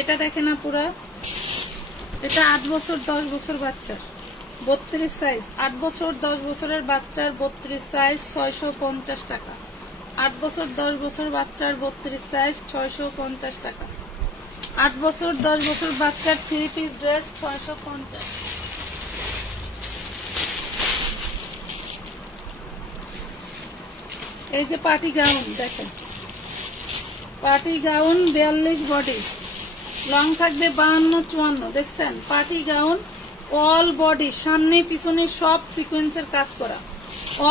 এটা দেখে না পুরা, এটা 8 বছর 10 বছর বাচ্চার 32 সাইজ, 8 বছর 10 বছরের বাচ্চার 32 সাইজ 650 টাকা, 8 বছর 10 বছর বাচ্চার 32 সাইজ 650 টাকা, 8 বছর 10 বছর বাচ্চার 3 পিস ড্রেস 650। এই যে পার্টি গাউন দেখেন, পার্টি গাউন 42 বডি, লং থাকবে 52-54, দেখছেন পার্টি গাউন অল বডি, সামনে পিছনে সব সিকোয়েন্সের কাজ করা,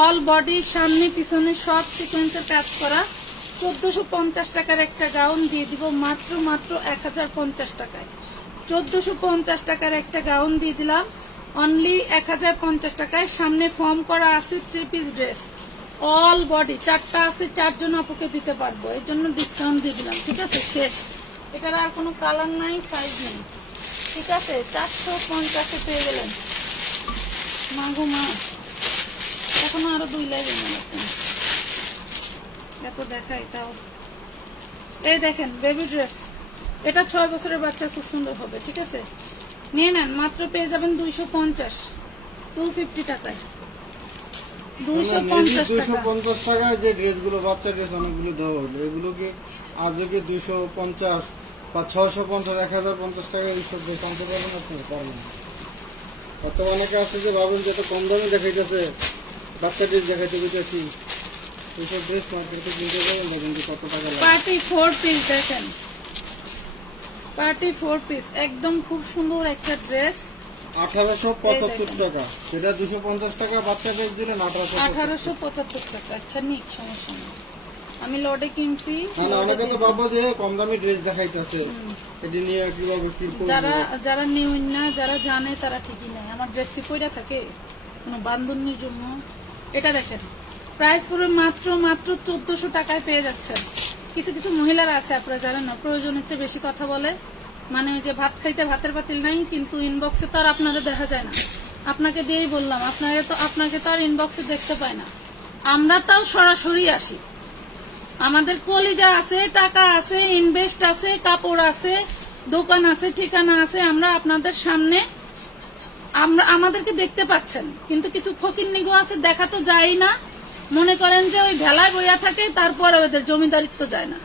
অল বডি সামনে পিছনে সব সিকোয়েন্সের কাজ করা। 1450 টাকার একটা গাউন দিয়ে দিব মাত্র মাত্র 1050 টাকায়, 1450 টাকার একটা গাউন দিয়ে দিলাম অনলি 1050 টাকায়। সামনে ফর্ম করা আছে 3 পিস ড্রেস, অল বডি, 4টা আছে, 4 জন আপুকে দিতে পারবো, এর জন্য ডিসকাউন্ট দিয়ে দিলাম, ঠিক আছে। শেষ, এটার আর কোনো কালার নাই, সাইজ নেই, ঠিক আছে। 450 পেয়ে গেলেন, মাগো মা, এখনো আরো 2 লাইভ আছে, এত দেখাই তাও। এই দেখেন বেবি ড্রেস, এটা 6 বছরের বাচ্চা, খুব সুন্দর হবে, ঠিক আছে। নিয়ে নেন, মাত্র পেয়ে যাবেন 250 টাকায়, 250 টাকায় যে ড্রেসগুলো বাচ্চা ড্রেস অনেকগুলো দেওয়া হলো, এগুলোকে আজকে 250 বা 650 1050 টাকা এইসব ড্রেস আনতে পারবেন আপনি, পারবেন না। কত অনেকে আছে যে ভাবেন যে কম দামে দেখাইতেছে, বাচ্চা ড্রেস দেখাইতে গেছি, এইসব ড্রেস মার্কেটে কিনতে যাবেন দেখেন যে কত টাকা লাগে। পার্টি 4 পিস দেখেন, পার্টি 4 পিস একদম খুব সুন্দর একটা ড্রেস, 1875 টাকা, সেটা 250 টাকা বাচ্চা ড্রেস দিলেন 1875 টাকা। আচ্ছা নিক, সমস্যা নেই, আমি লটে কিনছি। অনেকে তো ভাববো যে কম দামি ড্রেস দেখাইতেছে, এটি নিয়ে কিভাবে কি করব। যারা নিউ না, যারা জানে তারা ঠিকই নেয়। আমার ড্রেস কি পয়রা থাকে কোনো বান্ধবীর জন্য? এটা দেখেন, প্রাইস পুরো মাত্র মাত্র 1400 টাকায় পেয়ে যাচ্ছেন। কিছু কিছু মহিলারা আছে আপনারা জানেন না, প্রয়োজনের চেয়ে বেশি কথা বলে, মানে যে ভাত খাইতে ভাতের পাতিল নাই, কিন্তু ইনবক্সে তো আর আপনাদের দেখা যায় না। আপনাকে দিয়েই বললাম, আপনাকে তো আর ইনবক্সে দেখতে পায় না, আমরা তাও সরাসরি আসি। আমাদের কলিজা আছে, টাকা আছে, ইনভেস্ট আছে, কাপড় আছে, দোকান আছে, ঠিকানা আছে, আমরা আপনাদের সামনে, আমাদেরকে দেখতে পাচ্ছেন। কিন্তু কিছু ফকিন্নিগো আছে, দেখা তো যায় না, মনে করেন যে ওই ভেলায় বইয়া থাকে, তারপরে ওদের জমিদারিত্ব যায় না,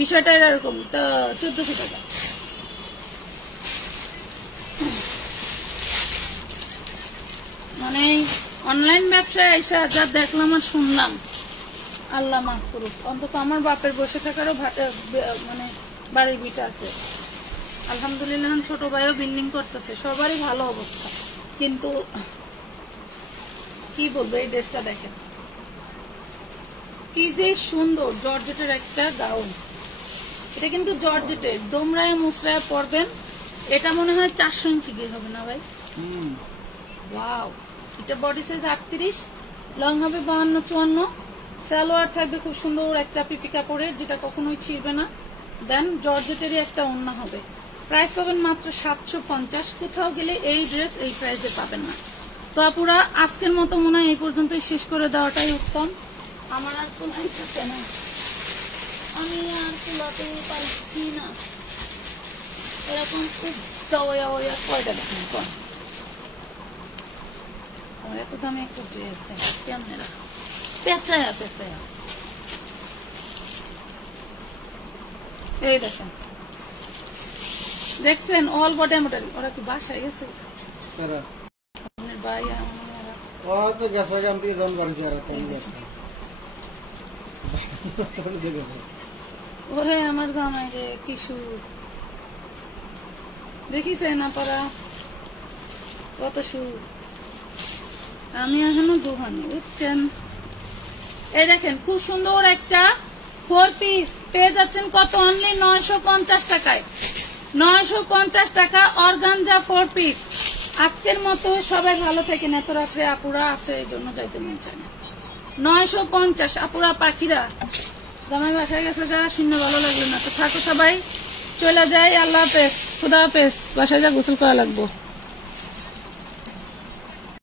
বিষয়টা এরকম। তো 1400 টাকা। মানে অনলাইন ব্যবসায় এসে যা দেখলাম আর শুনলাম, আল্লাহ মাফ করুক। অন্তত আমার বাপের বসে থাকারও মানে বাড়ির বিটা আছে, আলহামদুলিল্লাহ। ছোট ভাইও বিল্ডিং করতেছে, সবারই ভালো অবস্থা। কিন্তু কি বলবো, এই ড্রেসটা দেখেন কি যে সুন্দর, জর্জেটের একটা গাউন। এটা কিন্তু জর্জেটের, দোমরায় মুসরায় পরবেন। এটা মনে হয় 400 ইঞ্চি গিয়ে হবে না ভাই? ওয়াও। এটা বডি সাইজ 38, লং হবে 52-54, সালোয়ার থাকবে খুব সুন্দর একটা পিপি কাপড়ের, যেটা কখনোই ছিঁড়বে না। দেন জর্জেটেরই একটা ওড়না হবে। প্রাইস পাবেন মাত্র 750। কোথাও গেলে এই ড্রেস এই প্রাইসে পাবেন না। তো আপুরা আজকের মতো মনে হয় এই পর্যন্তই শেষ করে দেওয়াটাই উত্তম। আমার আর কুলাইতেছে না, আমি আর কুলাতে পারছি না। এরকম খুব কয়টা দেখেন কোন এত দামে একটা ড্রেস দেখেন, ক্যামেরা পেঁচায়া পেঁচায়া। এই দেখেন, দেখছেন অল বডি এমব্রয়ডারি। ওরা কি বাসায় গেছে? আপনার ভাই ওরা তো গেছে গান থেকে জন বাড়িছে। আর ওরে আমার জামাই রে কিশোর, দেখিছেন আপনারা কত সুর। আমি এখনো দুহানি, বুঝছেন? এই দেখেন খুব সুন্দর একটা 4 পিস পেয়ে যাচ্ছেন কত? অনলি 950 টাকায়। 950 টাকা অর্গানজা 4 পিস। আজকের মতো সবাই ভালো থাকেন। এত রাত্রে আপুরা আছে, এই জন্য যাইতে মন চায় না। 950 আপুরা পাখিরা। জামাই বাসায় গেছে গা, শূন্য ভালো লাগলো না। তো থাকো সবাই, চলে যাই। আল্লাহ হাফেজ, খুদা হাফেজ। বাসায় যা গোসল করা লাগবো।